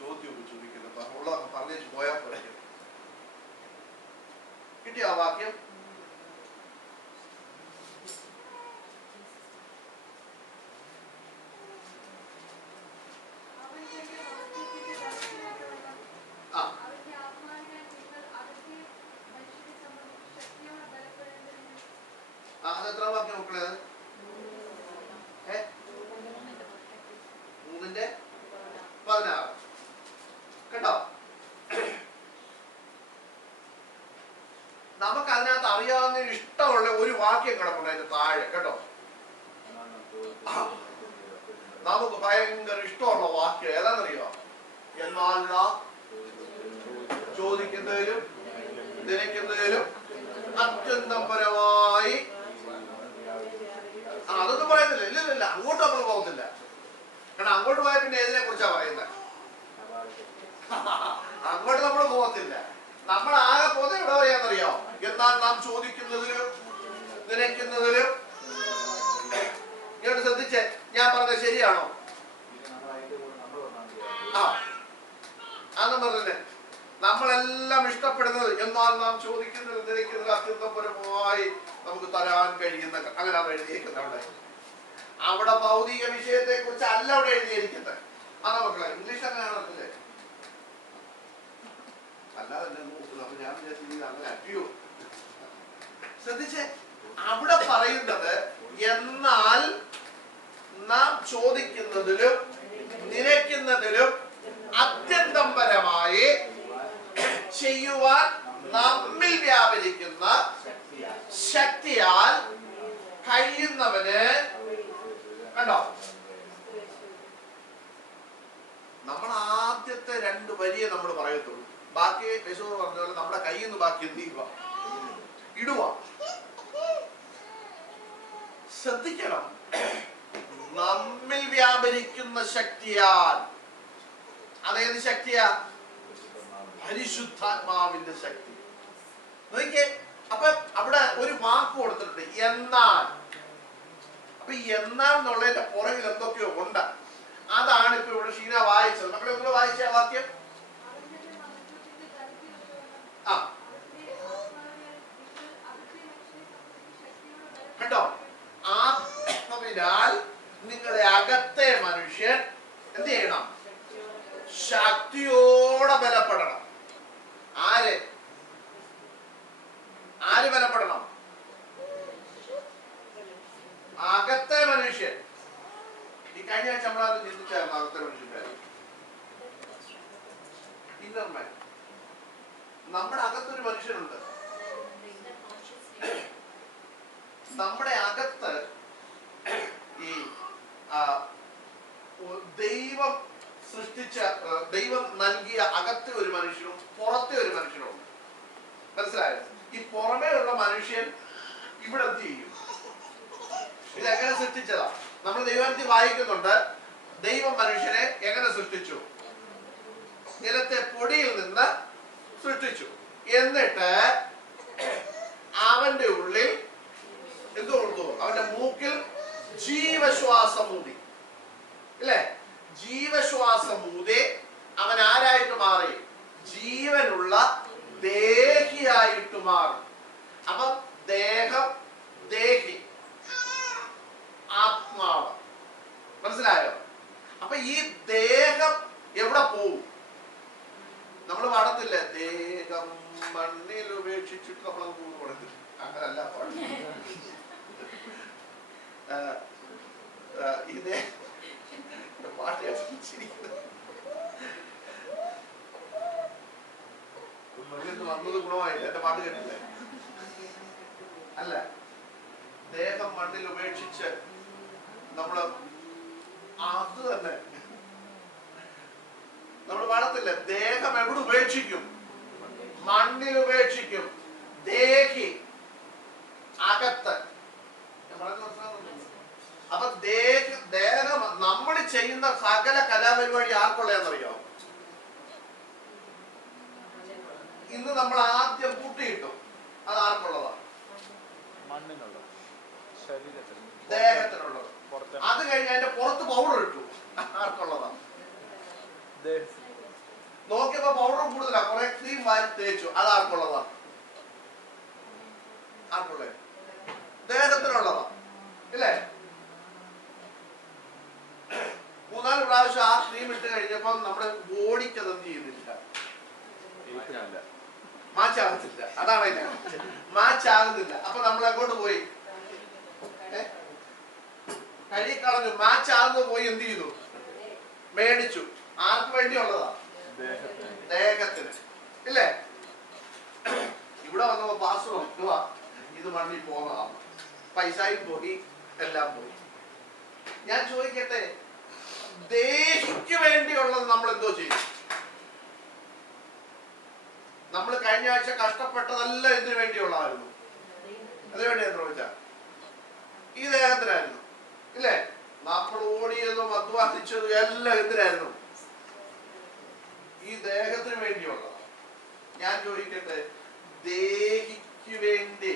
ചോദ്യമൊക്കെ ചോദിക്കുന്നു, ഉള്ളതൊക്കെ പറഞ്ഞു പോയാൽ പോലെ. കിട്ടിയോ ആ വാക്യം? അതെത്ര വാക്യം മക്കളെ? 3:16 കേട്ടോ. നമുക്ക് അതിനകത്ത് അറിയാവുന്ന ഇഷ്ടമുള്ള ഒരു വാക്യം കിടപ്പുണ്ട് അതിന്റെ താഴെ കേട്ടോ. നമുക്ക് ഭയങ്കര ഇഷ്ടമുള്ള വാക്യം ഏതാണെന്നറിയോ? എന്നാൽ നാം ചോദിക്കുന്നതിലും നിലയ്ക്കുന്നതിലും അത്യന്തം പരമായി. അതൊന്നും പറയുന്നില്ല. ഇല്ലില്ല, അങ്ങോട്ട് നമ്മൾ പോകുന്നില്ല. കാരണം അങ്ങോട്ട് പോയാൽ പിന്നെ ഏതിനെ കുറിച്ചാ പറയുന്നത്? അങ്ങോട്ട് നമ്മൾ പോകത്തില്ല. നമ്മൾ ആകെ പോകുന്നത് എവിടെ പറയാന്നറിയോ? എന്നാൽ നാം ചോദിക്കുന്നതിലും നിലയ്ക്കുന്നതിലും. ഇങ്ങോട്ട് ശ്രദ്ധിച്ചേ, ഞാൻ പറഞ്ഞത് ശരിയാണോ? അന്ന് പറഞ്ഞേ, നമ്മളെല്ലാം ഇഷ്ടപ്പെടുന്നത് എന്നാൽ നാം ചോദിക്കുന്നത് നിലയ്ക്കുന്നത് അത്യന്തം പരമായി നമുക്ക് തരാൻ കഴിയുന്ന, അങ്ങനെയാണ് എഴുതിയിരിക്കുന്നത്. അവിടെ ഭൗതിക വിഷയത്തെ കുറിച്ച് അല്ല അവിടെ എഴുതിയിരിക്കുന്നത്. അതാ മക്കളെ, ഇംഗ്ലീഷ് അങ്ങനെയാണല്ലേ? അല്ലാതെ ഞാൻ അങ്ങനെ അറ്റിയോ. ശ്രദ്ധിച്ചേ, അവിടെ പറയുന്നത് എന്നാൽ നാം ചോദിക്കുന്നതിലും നിലയ്ക്കുന്നതിലും അത്യന്തം പരമായി ചെയ്യുവാൻ നമ്മിൽ വ്യാപരിക്കുന്ന ശക്തിയാൽ കഴിയുന്നവന്. കണ്ടോ, നമ്മൾ ആദ്യത്തെ 2 വരിയെ നമ്മൾ പറയത്തുള്ളൂ. ബാക്കി യേശു പറഞ്ഞ പോലെ നമ്മുടെ കയ്യിൽ നിന്ന് ബാക്കി എന്ത് ചെയ്യുക? ഇടുക. ശ്രദ്ധിക്കണം, നമ്മിൽ വ്യാപരിക്കുന്ന ശക്തിയാൽ. അതേത് ശക്തിയാ? പരിശുദ്ധാത്മാവിന്റെ ശക്തി. നോക്കിയേ, അപ്പൊ അവിടെ ഒരു വാക്ക് കൊടുത്തിട്ടുണ്ട്, എന്നാൽ. അപ്പൊ എന്നാൽ എന്നുള്ളതിന്റെ പുറകിൽ എന്തൊക്കെയോ ഉണ്ട്. അതാണ് ഇപ്പൊ ഇവിടെ ഷീന വായിച്ചത്. മക്കളെ ഒന്ന് വായിച്ച ആ വാക്യം. കണ്ടോ, ആത്മാവിനാൽ നിങ്ങളുടെ അകത്തെ മനുഷ്യൻ എന്ത് ചെയ്യണം? ശക്തിയോടെ ബലപ്പെടണം. ആര് ബലപ്പെടണം? അകത്തെ മനുഷ്യൻ. ഈ കഴിഞ്ഞ ആഴ്ച നമ്മളത് ചിന്തിച്ചായിരുന്നു. അകത്തെ മനുഷ്യന്റെ ഇന്നർമാൻ. നമ്മുടെ അകത്തൊരു മനുഷ്യനുണ്ട്. നമ്മുടെ അകത്ത് ഈ ദൈവം സൃഷ്ടിച്ച, ദൈവം നൽകിയ അകത്തെ ഒരു മനുഷ്യനും പുറത്തെ ഒരു മനുഷ്യനും ഉണ്ട്. മനസ്സിലായോ? ഈ പുറമേ ഉള്ള മനുഷ്യൻ ഇവിടെ എന്ത് ചെയ്യും? ഇതെങ്ങനെ സൃഷ്ടിച്ചതാ? നമ്മൾ ദൈവത്തിൽ വായിക്കുന്നുണ്ട്, ദൈവം മനുഷ്യനെ എങ്ങനെ സൃഷ്ടിച്ചു? നിലത്തെ പൊടിയിൽ നിന്ന് സൃഷ്ടിച്ചു. എന്നിട്ട് അവന്റെ ഉള്ളിൽ എന്ത് കൊടുത്തു? അവന്റെ മൂക്കിൽ ജീവശ്വാസം ഊതി. ഇല്ലേ? ജീവശ്വാസം ഊതി അവൻ ആരായിട്ട് മാറി? ജീവനുള്ള ദേഹിയായിട്ട് മാറി. അപ്പൊ ദേഹം, ദേഹി, ആത്മാവ്. മനസ്സിലായോ? അപ്പൊ ഈ ദേഹം എവിടെ പോവും? നമ്മൾ പാടത്തില്ലേ, ദേഹം മണ്ണിൽ ഉപേക്ഷിച്ചിട്ട് നമ്മൾ കൊടുത്തില്ല. അങ്ങനല്ല ഇതേ പാട്ട് വന്നത് ഗുണമായില്ല. എന്റെ പാട്ട് കേട്ടില്ലേ? അല്ല, ദേഹം മണ്ണിൽ ഉപേക്ഷിച്ച് നമ്മള് അത് തന്നെ നമ്മൾ പാടത്തില്ല, ദേഹം എവിടെ ഉപേക്ഷിക്കും? മണ്ണിൽ ഉപേക്ഷിക്കും. ദേഹി അകത്ത്. അപ്പൊ ദേഹം നമ്മൾ ചെയ്യുന്ന സകല കലാപരിപാടി ആർക്കുള്ളതെന്നറിയോ? ഇന്ന് നമ്മൾ ആദ്യം കൂട്ടിയിട്ടു, അത് ആർക്കുള്ളതാണ്? മണ്ണിനുള്ളത്, ശരീരത്തിൽ, ദേഹത്തിനുള്ളത്. അത് കഴിഞ്ഞ് അതിന്റെ പുറത്ത് പൗഡർ ഇട്ടു, ആർക്കുള്ളതാണ്? നോക്കിയപ്പോ പൗഡർ കൂടുതലാ, കുറെ ക്രീം വാരി തേച്ചു, അത് ആർക്കുള്ളതാണ്? ആർക്കുള്ളത്? ദേഹത്തിനുള്ളതാ, ഇല്ലേ? 3-4 പ്രാവശ്യം ആ ക്രീം ഇട്ട് കഴിഞ്ഞപ്പോ നമ്മുടെ ബോഡിക്ക് അത് എന്ത് ചെയ്യുന്നില്ല, മാച്ചാകത്തില്ല. അതാണ് അതിന്റെ മാച്ചാകുന്നില്ല. അപ്പൊ നമ്മൾ എങ്ങോട്ട് പോയി? കഴുകിക്കളഞ്ഞു. മാച്ചാകുന്നത് പോയി എന്ത് ചെയ്തു? മേടിച്ചു. ആർക്ക് വേണ്ടിയുള്ളതാ? ദേഹത്തിന്, ഇല്ലേ? ഇവിടെ വന്നപ്പോ പാസ് നോക്കുക, ഇത് മണ്ണിൽ പോകുന്നതാണ്. പൈസയും പോയി, എല്ലാം പോയി. ഞാൻ ചോദിക്കട്ടെ, ദേഹിക്ക് വേണ്ടിയുള്ളത് നമ്മൾ എന്തോ ചെയ്യും? നമ്മൾ കഴിഞ്ഞ ആഴ്ച കഷ്ടപ്പെട്ടതെല്ലാം എന്തിനു വേണ്ടിയുള്ളതായിരുന്നു? അതിനുവേണ്ടിയായിരുന്നു ചോദിച്ചാൽ ഈ ദേഹത്തിനായിരുന്നു, ഇല്ലേ? നമ്മൾ ഓടിയതും അധ്വാനിച്ചതും എല്ലാം എന്തിനായിരുന്നു? ഈ ദേഹത്തിന് വേണ്ടിയുള്ളതാണ്. ഞാൻ ചോദിക്കട്ടെ, ദേഹിക്ക് വേണ്ടി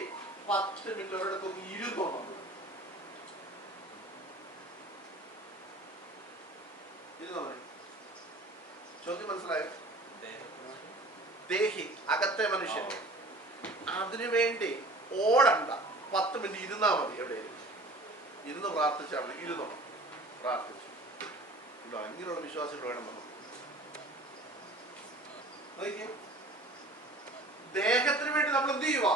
10 മിനിറ്റ് ഒരിടത്തൊന്ന് ഇരുന്നോ? ചോദ്യം മനസ്സിലായോ? ദേഹി അകത്തെ മനുഷ്യൻ, അതിനുവേണ്ടി ഓടണ്ട. 10 മിനിറ്റ് ഇരുന്നാ മതി. എവിടെയായിരുന്നു ഇരുന്ന് പ്രാർത്ഥിച്ചാൽ മതി. ഇരുന്നോ, പ്രാർത്ഥിച്ചു. അങ്ങനെയുള്ള വിശ്വാസികൾ വേണം നമുക്ക്. ദേഹത്തിന് വേണ്ടി നമ്മൾ എന്ത് ചെയ്യുക?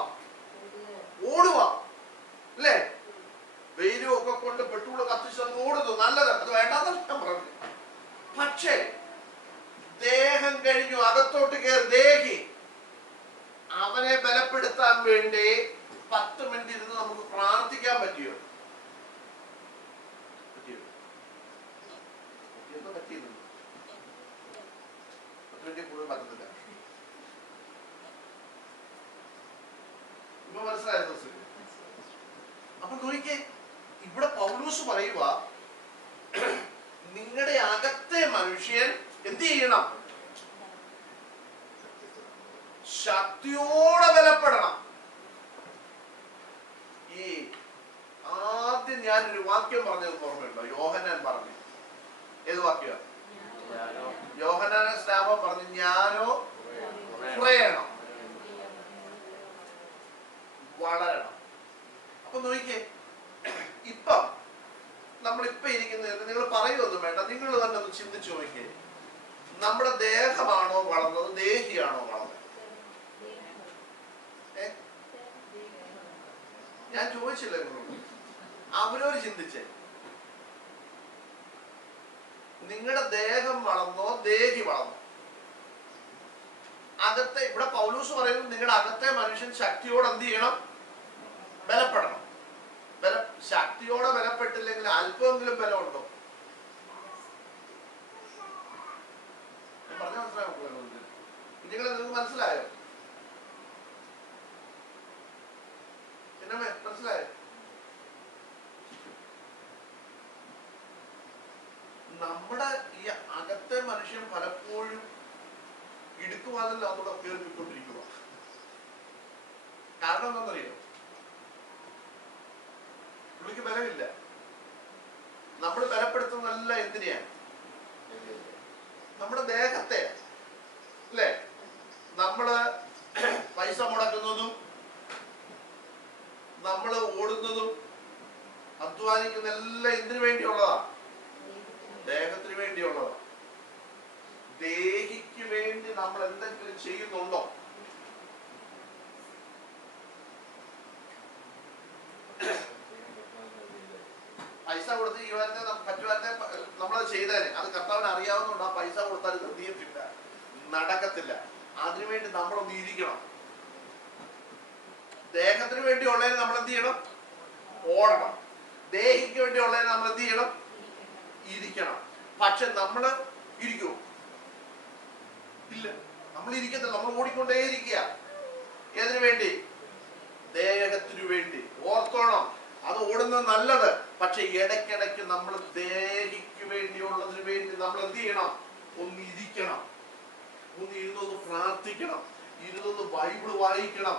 ഓടുക, അല്ലേ? വെയിലും ഒക്കെ കൊണ്ട് പെട്രോൾ കത്തിച്ച് നമ്മൾ ഓടുന്നു, നല്ലത്, അത് വേണ്ടെന്നല്ല ഞാൻ പറഞ്ഞു. പക്ഷേ ദേഹം കഴിഞ്ഞു, അകത്തോട്ട് കയറി ദേഹി, അവനെ ബലപ്പെടുത്താൻ വേണ്ടി 10 മിനിറ്റ് ഇരുന്ന് നമുക്ക് പ്രാർത്ഥിക്കാൻ പറ്റിയോ? പറ്റത്തില്ല. ഇപ്പൊ മനസ്സിലായത്? അപ്പൊ നോക്കിക്കേ, ഇവിടെ പൗലോസ് പറയുക, നിങ്ങളുടെ അകത്തെ മനുഷ്യൻ എന്ത് ചെയ്യണം? ശക്തിയോടെ ബലപ്പെടണം. ഈ ആദ്യം ഞാനൊരു വാക്യം പറഞ്ഞത് ഓർമ്മയുണ്ടോ? യോഹന്നാൻ പറഞ്ഞു. ഏത് വാക്യം? യോഹന്നാൻ സ്നാപകൻ പറഞ്ഞു, ഞാനോ കുറയണം, വളരണം. അപ്പൊ നോക്കിക്കേ, ഇപ്പം നമ്മളിപ്പോ ഇരിക്കുന്നത്, നിങ്ങൾ പറയുമൊന്നും വേണ്ട, നിങ്ങൾ തന്നെ ഒന്ന് ചിന്തിച്ചു നോക്കിയേ. നമ്മുടെ ദേഹമാണോ വളർന്നത്, ദേഹിയാണോ വളർന്നത്? ഞാൻ ചോദിച്ചില്ല നിങ്ങളോട്, അവരോട് ചിന്തിച്ചേ. നിങ്ങളുടെ ദേഹം വളർന്നോ, ദേഹി വളർന്നോ? അകത്തെ, ഇവിടെ പൗലോസ് പറയുന്നത് നിങ്ങളുടെ അകത്തെ മനുഷ്യൻ ശക്തിയോടെ എന്ത് ചെയ്യണം? ബലപ്പെടണം. ശക്തിയോടെ ബലപ്പെട്ടില്ലെങ്കിൽ അല്പമെങ്കിലും ബലമുണ്ടോ? പറഞ്ഞ മനസ്സിലായോ? നിങ്ങൾക്ക് മനസ്സിലായോ? പിന്നെ മനസ്സിലായോ? നമ്മുടെ ഈ അകത്തെ മനുഷ്യൻ പലപ്പോഴും ഇടുക്കുവാതിൽ അതോടെ കേൾപ്പിക്കൊണ്ടിരിക്കുക. കാരണം എന്താണെന്നറിയോ? പുള്ളിക്ക് ബലമില്ല. നമ്മൾ ബലപ്പെടുത്തുന്നതല്ല എന്തിനെയാണ്? നമ്മുടെ ദേഹത്തെ, അല്ലേ? നമ്മള് പൈസ മുടക്കുന്നതും നമ്മൾ ഓടുന്നതും അധ്വാനിക്കുന്ന എല്ലാം എന്തിനു വേണ്ടിയുള്ളതാണ്? ദേഹത്തിന് വേണ്ടിയുള്ളതാണ്. ദേഹിക്ക് വേണ്ടി നമ്മൾ എന്തെങ്കിലും ചെയ്യുന്നുണ്ടോ? പൈസ കൊടുത്ത് ഇവന്റെ പറ്റുവാന്റെ നമ്മളത് ചെയ്തേനെ, അത് കർത്താവിന് അറിയാവുന്നതുകൊണ്ട് ആ പൈസ കൊടുത്താൽ ഇത് തീരത്തില്ല, നടക്കത്തില്ല. അതിനുവേണ്ടി നമ്മളൊന്ന് ഇരിക്കണം. ദേഹത്തിന് വേണ്ടി ഉള്ളതിന് നമ്മൾ എന്ത് ചെയ്യണം? ഓടണം. ദേഹിക്ക് വേണ്ടിയുള്ളതിന് നമ്മൾ എന്ത് ചെയ്യണം? ഇരിക്കണം. പക്ഷെ നമ്മള് ഇരിക്കൂ? ഇല്ല, നമ്മൾ ഇരിക്കത്തില്ല. നമ്മൾ ഓടിക്കൊണ്ടേയിരിക്കുക. ഏതിനു വേണ്ടി? ദേഹത്തിനു വേണ്ടി. ഓർത്തോണം, അത് ഓടുന്നത് നല്ലത്. പക്ഷെ ഇടയ്ക്കിടയ്ക്ക് നമ്മൾ ദേഹിക്ക് വേണ്ടിയുള്ളതിന് വേണ്ടി നമ്മൾ എന്ത് ചെയ്യണം? ഒന്ന് ഇരിക്കണം. ഒന്ന് ഇരുന്നൊന്ന് പ്രാർത്ഥിക്കണം, ഇരുന്നൊന്ന് ബൈബിള് വായിക്കണം.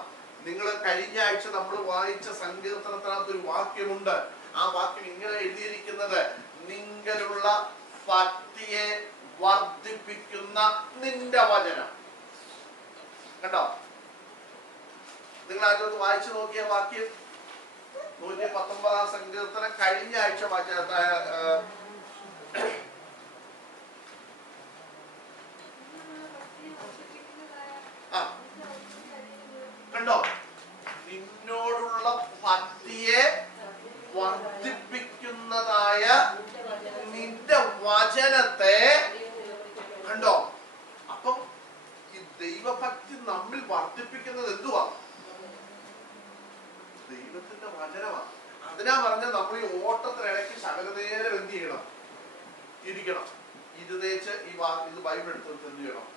നിങ്ങൾ കഴിഞ്ഞ ആഴ്ച നമ്മൾ വായിച്ച സങ്കീർത്തനത്തിനകത്ത് ഒരു വാക്യമുണ്ട്. ആ വാക്യം ഇങ്ങനെ എഴുതിയിരിക്കുന്നത്: നിങ്ങളുള്ള ഭക്തിയെ വർദ്ധിപ്പിക്കുന്ന നിന്റെ വചനം. കണ്ടോ? നിങ്ങൾ അതിനകത്ത് വായിച്ചു നോക്കിയ വാക്യം 119 സങ്കീർത്തനം കഴിഞ്ഞ ആഴ്ച കണ്ടോ? നിന്നോടുള്ള ഭക്തിയെ വർദ്ധിപ്പിക്കുന്നതായ നിന്റെ വചനത്തെ. കണ്ടോ? അപ്പം ഈ ദൈവഭക്തി നമ്മിൽ വർദ്ധിപ്പിക്കുന്നത് എന്തുവാ? ദൈവത്തിന്റെ വചനമാണ്. അതിനാ പറഞ്ഞ നമ്മൾ ഈ ഓട്ടത്തിനിടയ്ക്ക് ശകലനേരം എന്ത് ചെയ്യണം? ഇരിക്കണം. ഇത് തേച്ച് ഇത് ബൈബിൾ എടുത്ത് എന്ത് ചെയ്യണം?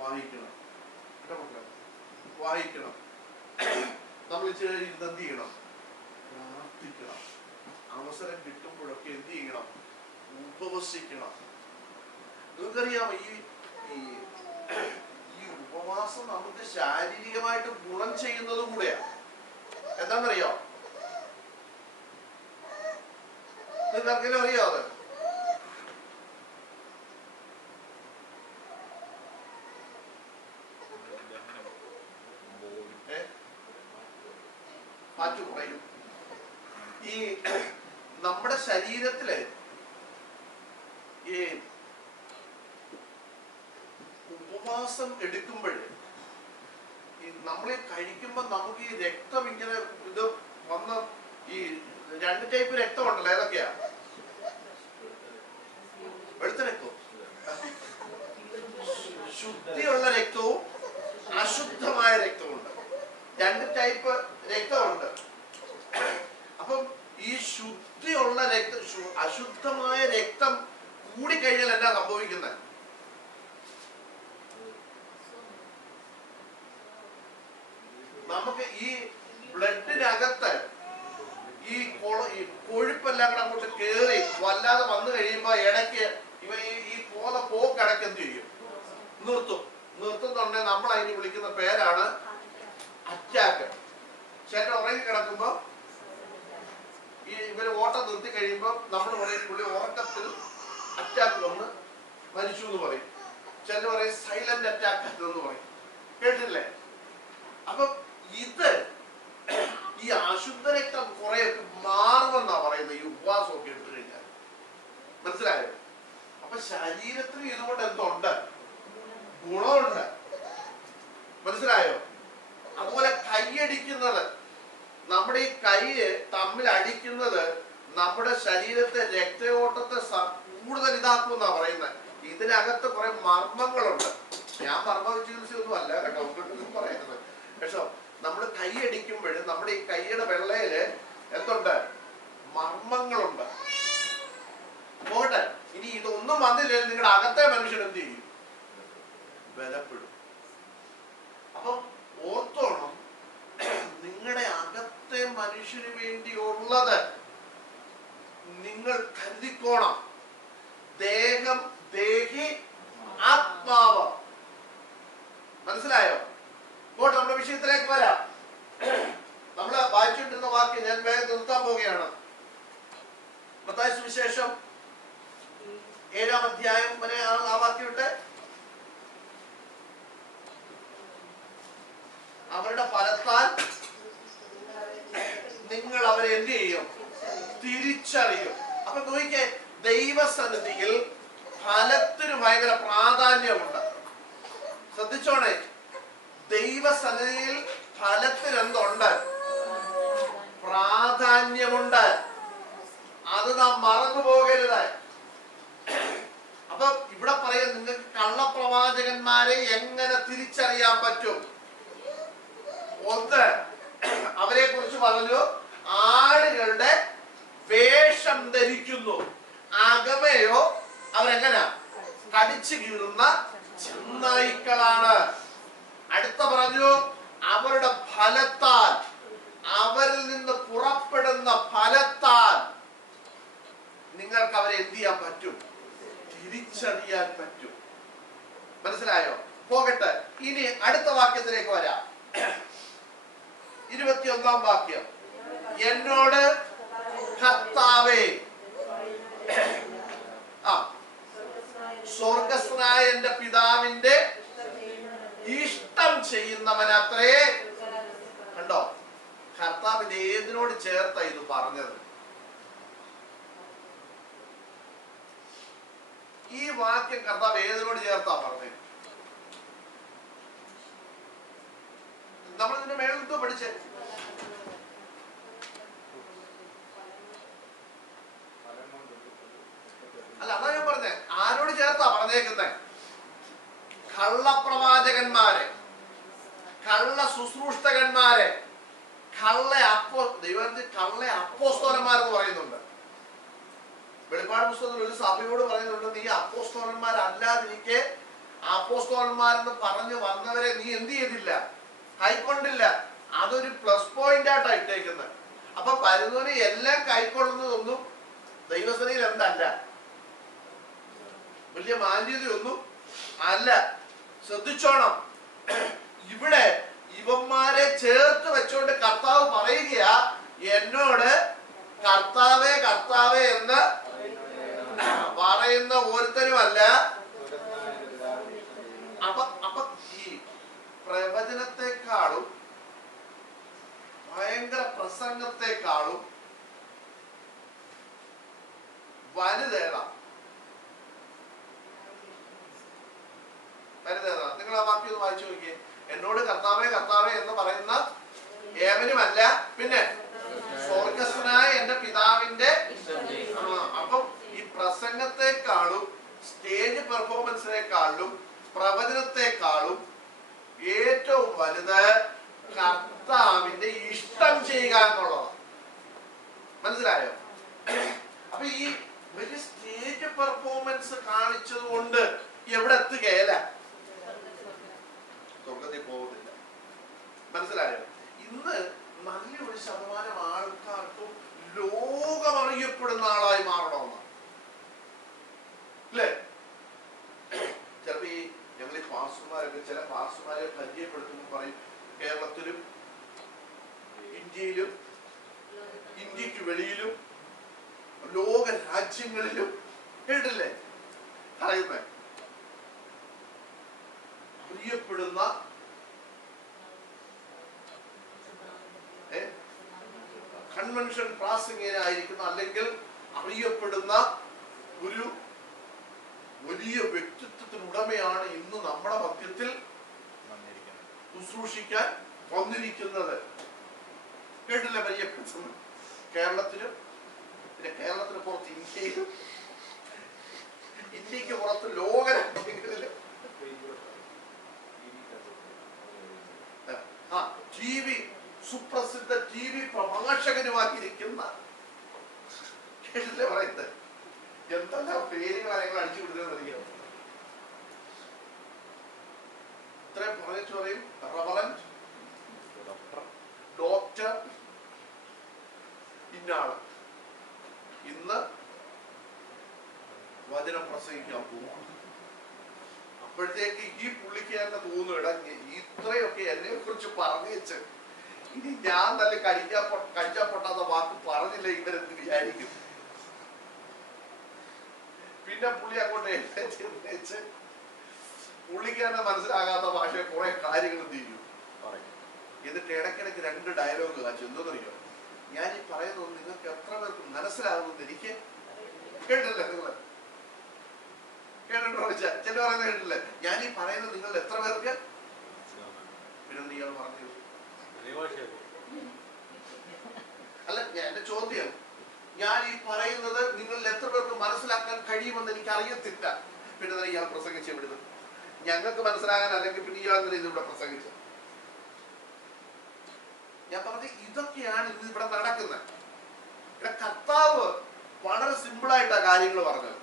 വായിക്കണം. വായിക്കണം. നമ്മൾ ഇരുന്ന് എന്ത് ചെയ്യണം? പ്രാർത്ഥിക്കണം. അവസരം കിട്ടുമ്പോഴൊക്കെ എന്ത് ചെയ്യണം? ഉപവസിക്കണം. നിങ്ങൾക്കറിയാമോ, ഈ ഉപവാസം നമുക്ക് ശാരീരികമായിട്ട് ഗുണം ചെയ്യുന്നതും കൂടെയാണ്. എന്താണെന്നറിയോ? നിങ്ങൾക്കെല്ലാം അറിയോ അത്? മാറ്റു കുറയും. ഈ നമ്മുടെ ശരീരത്തില് ഈ ഉപവാസം എടുക്കുമ്പോൾ നമ്മൾ കഴിക്കുമ്പോ നമുക്ക് ഈ രക്തം ഇങ്ങനെ ഇത് വന്ന് ഈ 2 ടൈപ്പ് രക്തം ഉണ്ടല്ലോ. ഏതൊക്കെയാ? വെളുത്ത രക്തവും ശുദ്ധിയുള്ള രക്തവും അശുദ്ധമായ രക്തമുണ്ട്. 2 ടൈപ്പ് രക്തമുണ്ട്. അപ്പം ഈ ശുദ്ധിയുള്ള രക്തം അശുദ്ധമായ രക്തം കൂടിക്കഴിഞ്ഞാൽ എന്താ സംഭവിക്കുന്നത്? നമുക്ക് ഈ ബ്ലഡിനകത്ത് ഈ കൊഴുപ്പെല്ലാം കൂടെ അങ്ങോട്ട് കേറി വല്ലാതെ വന്നു കഴിയുമ്പോ ഇടയ്ക്ക് ഈ പോക്ക് ഇടയ്ക്ക് എന്ത് ചെയ്യും? നിർത്തുന്നുണ്ടെങ്കിൽ നമ്മൾ അതിന് വിളിക്കുന്ന പേരാണ് അറ്റാക്ക്. ചേട്ടൻ ഉറങ്ങി കിടക്കുമ്പോ ഇവര് ഓട്ടം നിർത്തി കഴിയുമ്പോ നമ്മൾ പറയും പുള്ളി ഉറക്കത്തിൽ അറ്റാക്ക് വന്ന് മരിച്ചു എന്ന് പറയും. ചിലർ പറയും സൈലന്റ് അറ്റാക്ക് എന്ന് പറയും. കേട്ടില്ലേ? അപ്പൊ ഇത് ഈ അശുദ്ധ രക്തം കുറെയൊക്കെ മാറുമെന്നാ പറയുന്നത് ഈ ഉപവാസമൊക്കെ എടുത്തു കഴിഞ്ഞാൽ. മനസ്സിലായോ? അപ്പൊ ശരീരത്തിന് ഇതുകൊണ്ട് എന്തുണ്ട്? ഗുണമുണ്ട്. മനസ്സിലായോ? അതുപോലെ കൈയടിക്കുന്നത്, നമ്മുടെ ഈ കൈ തമ്മിൽ അടിക്കുന്നത് നമ്മുടെ ശരീരത്തെ രക്തയോട്ടത്തെ കൂടുതൽ ഇതാക്കുമെന്നാ പറയുന്നത്. ഇതിനകത്ത് കുറെ മർമ്മങ്ങളുണ്ട്. ഞാൻ മർമ്മ ചികിത്സയൊന്നും അല്ല കേട്ടോ പറയുന്നത്. പക്ഷോ നമ്മൾ കൈ അടിക്കുമ്പോൾ നമ്മുടെ ഈ കൈയുടെ വെള്ളയില് എന്തുണ്ട്? മർമ്മങ്ങളുണ്ട്. പോട്ടെ, ഇനി ഇതൊന്നും വന്നില്ലെങ്കിൽ നിങ്ങളുടെ അകത്തെ മനുഷ്യൻ എന്ത് ചെയ്യും? ബലപ്പെടും. അപ്പൊ ഓർത്തോണം, നിങ്ങളുടെ അകത്തെ മനുഷ്യന് വേണ്ടിയുള്ളത് നിങ്ങൾ കരുതിക്കോണം. ദേഹം, ദേഹി, ആത്മാവ്. മനസ്സിലായോ? ഇങ്ങോട്ട് നമ്മുടെ വിഷയത്തിലേക്ക് വരാം. നമ്മള് വായിച്ചിട്ടുന്ന വാക്യം ഞാൻ വേഗം നിർത്താൻ പോവുകയാണ്. മത്തായി സുവിശേഷം 7-ാം അധ്യായം വരെ ആ വാക്യം ഇട്ട്. അവരുടെ ഫലത്താൽ നിങ്ങൾ അവരെ എന്ത് ചെയ്യും? തിരിച്ചറിയും. അപ്പൊ നോക്കിക്കേ, ദൈവസന്നിധിയിൽ ഫലത്തിന് ഭയങ്കര പ്രാധാന്യമുണ്ട്. ശ്രദ്ധിച്ചോണേ, ദൈവസന്നിധിയിൽ ഫലത്തിന് എന്തുണ്ട്? പ്രാധാന്യമുണ്ട്. അത് നാം മറന്നു പോകരുത്. അപ്പൊ ഇവിടെ പറയാം, നിങ്ങൾക്ക് കള്ളപ്രവാചകന്മാരെ എങ്ങനെ തിരിച്ചറിയാൻ പറ്റും? ഒന്ന്, അവരെ കുറിച്ച് പറഞ്ഞു, ആടുകളുടെ വേഷം ധരിക്കുന്നു. അകമയോ അവരെങ്ങനെ കടിച്ചു കീറുന്ന ചെന്നായ്ക്കളാണ്. അടുത്ത പറഞ്ഞു, അവരുടെ ഫലത്താൽ, അവരിൽ നിന്ന് പുറപ്പെടുന്ന ഫലത്താൽ നിങ്ങൾക്ക് അവരെ എന്ത് ചെയ്യാൻ പറ്റും? തിരിച്ചറിയാൻ പറ്റും. മനസ്സിലായോ? പോകട്ടെ, ഇനി അടുത്ത വാക്യത്തിലേക്ക് വരാം. 21-ാം വാക്യം. എന്നോട് കർത്താവേ, സ്വർഗസ്ഥനായ എന്റെ പിതാവിന്റെ ഇഷ്ടം ചെയ്യുന്നവനത്രേ. കണ്ടോ, കർത്താവിന്റെ ഏതിനോട് ചേർത്ത ഇത് പറഞ്ഞത്? ഈ വാക്യം കർത്താവ് ഏതിനോട് ചേർത്താ പറഞ്ഞത്? നമ്മൾ ഇതിന്റെ മേളത്തോ പഠിച്ചേ? അല്ല, അതാ ഞാൻ പറഞ്ഞേ. ആരോട് ചേർത്താ പറഞ്ഞേക്കുന്നേ? കള്ളപ്രവാചകന്മാരെ, കള്ള ശുശ്രൂഷകന്മാരെ, ദൈവത്തിൽ കള്ള അപ്പോസ്തലന്മാരെന്ന് പറയുന്നുണ്ട്. വെളിപ്പാട് പുസ്തകത്തിൽ ഒരു സഭയോട് പറയുന്നുണ്ട്, നീ അപ്പോസ്തലന്മാരല്ലാതിരിക്കെ അപ്പോസ്തലന്മാരെന്ന് പറഞ്ഞു വന്നവരെ നീ എന്ത് ചെയ്തില്ല? കൈക്കൊണ്ടില്ല. അതൊരു പ്ലസ് പോയിന്റ് ആയിട്ടാ ഇട്ടേക്കുന്നത്. അപ്പൊ വരുന്നവനെ എല്ലാം കൈക്കൊള്ളുന്നതൊന്നും ദൈവസേനയിൽ എന്തല്ല, വലിയ മാന്യതയൊന്നും അല്ല. ശ്രദ്ധിച്ചോണം. ഇവിടെ ഇവന്മാരെ ചേർത്ത് വെച്ചോണ്ട് കർത്താവ് പറയുകയാ, എന്നോട് കർത്താവേ കർത്താവേ എന്ന് പറയുന്ന ഒരുത്തരുമല്ല. അപ്പൊ ഈ പ്രവചനത്തെക്കാളും ഭയങ്കര പ്രസംഗത്തെക്കാളും വലുതേതാ? വലുതേതാ? നിങ്ങൾ ആ വാക്യം ഒന്ന് വായിച്ചു നോക്കിയേ. എന്നോട് കർത്താവേ കർത്താവേ എന്ന് പറയുന്ന ഏവനുമല്ല, പിന്നെ സ്വർഗസ്ഥനായ എന്റെ പിതാവിന്റെ. അപ്പം ഈ പ്രസംഗത്തെക്കാളും സ്റ്റേജ് പെർഫോമൻസിനെക്കാളും പ്രവചനത്തെക്കാളും ഏറ്റവും വലുത് കർത്താവിന്റെ ഇഷ്ടം ചെയ്യുക എന്നുള്ളതാണ്. മനസ്സിലായോ? അപ്പൊ ഈ വലിയ സ്റ്റേജ് പെർഫോമൻസ് കാണിച്ചത് കൊണ്ട് എവിടെ എത്തുകയല്ല, സ്വർഗത്തിൽ പോകുന്നില്ല. മനസ്സിലായോ? ഇന്ന് നല്ലൊരു ശതമാനം ആൾക്കാർക്കും ലോകമറിയപ്പെടുന്ന ആളായി മാറണമെന്നാണ്. അല്ലേ? ചിലപ്പോ ഈ ഞങ്ങൾ ഈ പാസ്റ്റർമാരൊക്കെ ചില പാസ്റ്റർമാരെ പരിചയപ്പെടുത്തുമ്പോൾ പറയും, കേരളത്തിലും ഇന്ത്യയിലും ഇന്ത്യക്ക് വെളിയിലും ലോക രാജ്യങ്ങളിലും കേട്ടില്ലേ പറയുന്നേ, അറിയപ്പെടുന്ന കൺവെൻഷൻ പ്രാസംഗികനായിരിക്കുന്ന അല്ലെങ്കിൽ അറിയപ്പെടുന്ന ഒരു വലിയ വ്യക്തിത്വത്തിനുടമയാണ് ഇന്ന് നമ്മുടെ മധ്യത്തിൽ ശുശ്രൂഷിക്കാൻ വന്നിരിക്കുന്നത്. കേട്ടില്ല? പരിചയപ്പെടുത്തുന്നു. കേരളത്തിലും പിന്നെ കേരളത്തിന് പുറത്ത് ഇന്ത്യയിലും ഇന്ത്യക്ക് പുറത്ത് ലോക രാജ്യങ്ങളിലും സുപ്രസിദ്ധ TV പ്രഭാഷകനുമാക്കിയിരിക്കുന്ന, കേട്ടില്ലേ പറയുന്നത്? എന്തെല്ലാം പേരുകളാണ് ഞങ്ങൾ അടിച്ചു കൊടുക്കുന്നറിയാം. ഇത്രയും പറഞ്ഞു പറയും, റവറന്റ് ഡോക്ടർ ഇന്നാള് ഇന്ന് വചനം പ്രസംഗിക്കാൻ പോകും. അപ്പോഴത്തേക്ക് ഈ പുള്ളിക്ക് തന്നെ തോന്നുന്നു, ഇത്രയൊക്കെ എന്നെ കുറിച്ച് പറഞ്ഞു വെച്ച് ഇനി ഞാൻ നല്ല കഴിക്കാൻ പൊട്ടാത്ത വാക്ക് പറഞ്ഞില്ല ഇവരെന്ത് വിചാരിക്കും. പിന്നെ പുള്ളി അങ്ങോട്ട് വെച്ച് പുള്ളിക്ക് തന്നെ മനസ്സിലാകാത്ത ഭാഷയെ കുറെ കാര്യങ്ങൾ തീരും. എന്നിട്ട് ഇടയ്ക്കിടയ്ക്ക് 2 ഡയലോഗ് കാച്ചു. എന്തോന്നറിയോ? ഞാൻ ഈ പറയുന്നത് നിങ്ങൾക്ക് എത്ര പേർക്ക് മനസ്സിലാകുമെന്ന് എനിക്ക് കേട്ടില്ലേ? നിങ്ങൾ കേട്ടിട്ടോ? ചില പറയുന്നത് കേട്ടില്ലേ? ഞാൻ ഈ പറയുന്നത് നിങ്ങൾ എത്ര പേർക്ക്? പിന്നെ ഇയാൾ പറഞ്ഞു. അല്ല, എന്റെ ചോദ്യം, ഞാൻ ഈ പറയുന്നത് നിങ്ങളിൽ എത്ര പേർക്ക് മനസ്സിലാക്കാൻ കഴിയുമെന്ന് എനിക്ക് അറിയത്തില്ല. പിന്നെ ഇയാൾ പ്രസംഗിച്ച് വിടുന്നത് ഞങ്ങൾക്ക് മനസ്സിലാകാൻ, അല്ലെങ്കിൽ പിന്നെ ഇയാൾ ഇതിവിടെ പ്രസംഗിച്ചത്. ഞാൻ പറഞ്ഞ ഇതൊക്കെയാണ് ഇന്ന് ഇവിടെ നടക്കുന്നത്. ഇവിടെ കർത്താവ് വളരെ സിമ്പിളായിട്ടാ കാര്യങ്ങൾ പറഞ്ഞത്.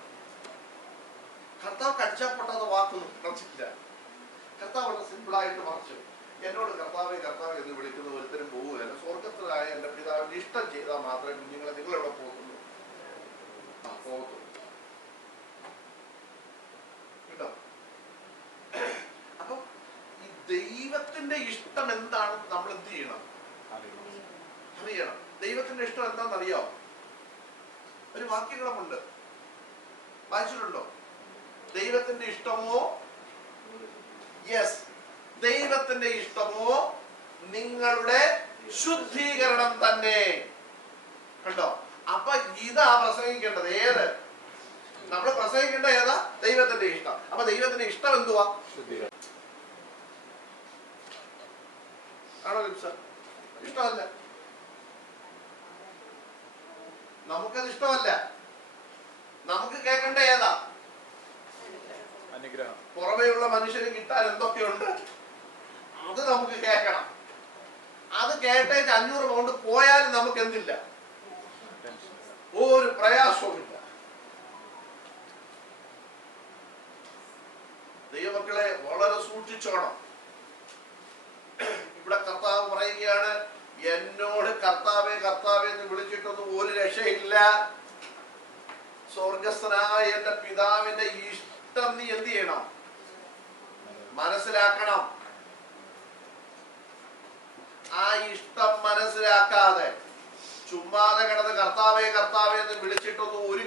കർത്താവ് കടിച്ചാൽ പൊട്ടാത്ത വാക്കൊന്നും പറഞ്ഞില്ല. കർത്താവ് വളരെ സിമ്പിളായിട്ട് മറിച്ചു. എന്നോട് കർത്താവെ കർത്താവ് എന്ന് വിളിക്കുന്ന ഒരുത്തരും പോവുകയല്ല, സ്വർഗത്തിലായ എന്റെ പിതാവിന്റെ ഇഷ്ടം ചെയ്താൽ മാത്രമേ കുഞ്ഞുങ്ങളെ നിങ്ങളെവിടെ പോകുന്നുള്ളൂ. പോകത്തുള്ളൂ കേട്ടോ. അപ്പൊ ഈ ദൈവത്തിന്റെ ഇഷ്ടം എന്താണെന്ന് നമ്മൾ എന്ത് ചെയ്യണം? അറിയണം. ദൈവത്തിന്റെ ഇഷ്ടം എന്താണെന്ന് അറിയാമോ? ഒരു വാക്യങ്ങളുമുണ്ട്, വായിച്ചിട്ടുണ്ടോ? ദൈവത്തിന്റെ ഇഷ്ടമോ, യെസ്, ദൈവത്തിന്റെ ഇഷ്ടമോ നിങ്ങളുടെ ശുദ്ധീകരണം തന്നെ. കണ്ടോ? അപ്പൊ ഇതാ പ്രസംഗിക്കേണ്ടത്. ഏത്? നമ്മൾ പ്രസംഗിക്കേണ്ട ഏതാ? ദൈവത്തിന്റെ ഇഷ്ടം. അപ്പൊ ദൈവത്തിന്റെ ഇഷ്ടം എന്തുവാ? ആണോ ലിപ്സ? ഇഷ്ടമല്ല, നമുക്കത് ഇഷ്ടമല്ല. നമുക്ക് കേൾക്കേണ്ട ഏതാ? അനുഗ്രഹം. പുറമേയുള്ള മനുഷ്യന് കിട്ടാൻ എന്തൊക്കെയുണ്ട് അത് നമുക്ക് കേൾക്കണം. അത് കേട്ടേച്ച് 500 പൗണ്ട് പോയാലും നമുക്ക് എന്തില്ല, ഒരു പ്രയാസവുമില്ല. ദൈവമക്കളെ വളരെ സൂക്ഷിച്ചോണം. ഇവിടെ കർത്താവ് പറയുകയാണ്, എന്നോട് കർത്താവേ കർത്താവേ എന്ന് വിളിച്ചിട്ടൊന്നും ഒരു രക്ഷയില്ല. സ്വർഗസ്ഥനായ എന്റെ പിതാവിന്റെ ഇഷ്ടം നീ എന്ത് ചെയ്യണം? മനസ്സിലാക്കണം. ആ ഇഷ്ടം മനസ്സിലാക്കാതെ ചുമ്മാതെ കിടന്ന് കർത്താവേ കർത്താവേ എന്ന് വിളിച്ചിട്ടൊന്നും ഒരു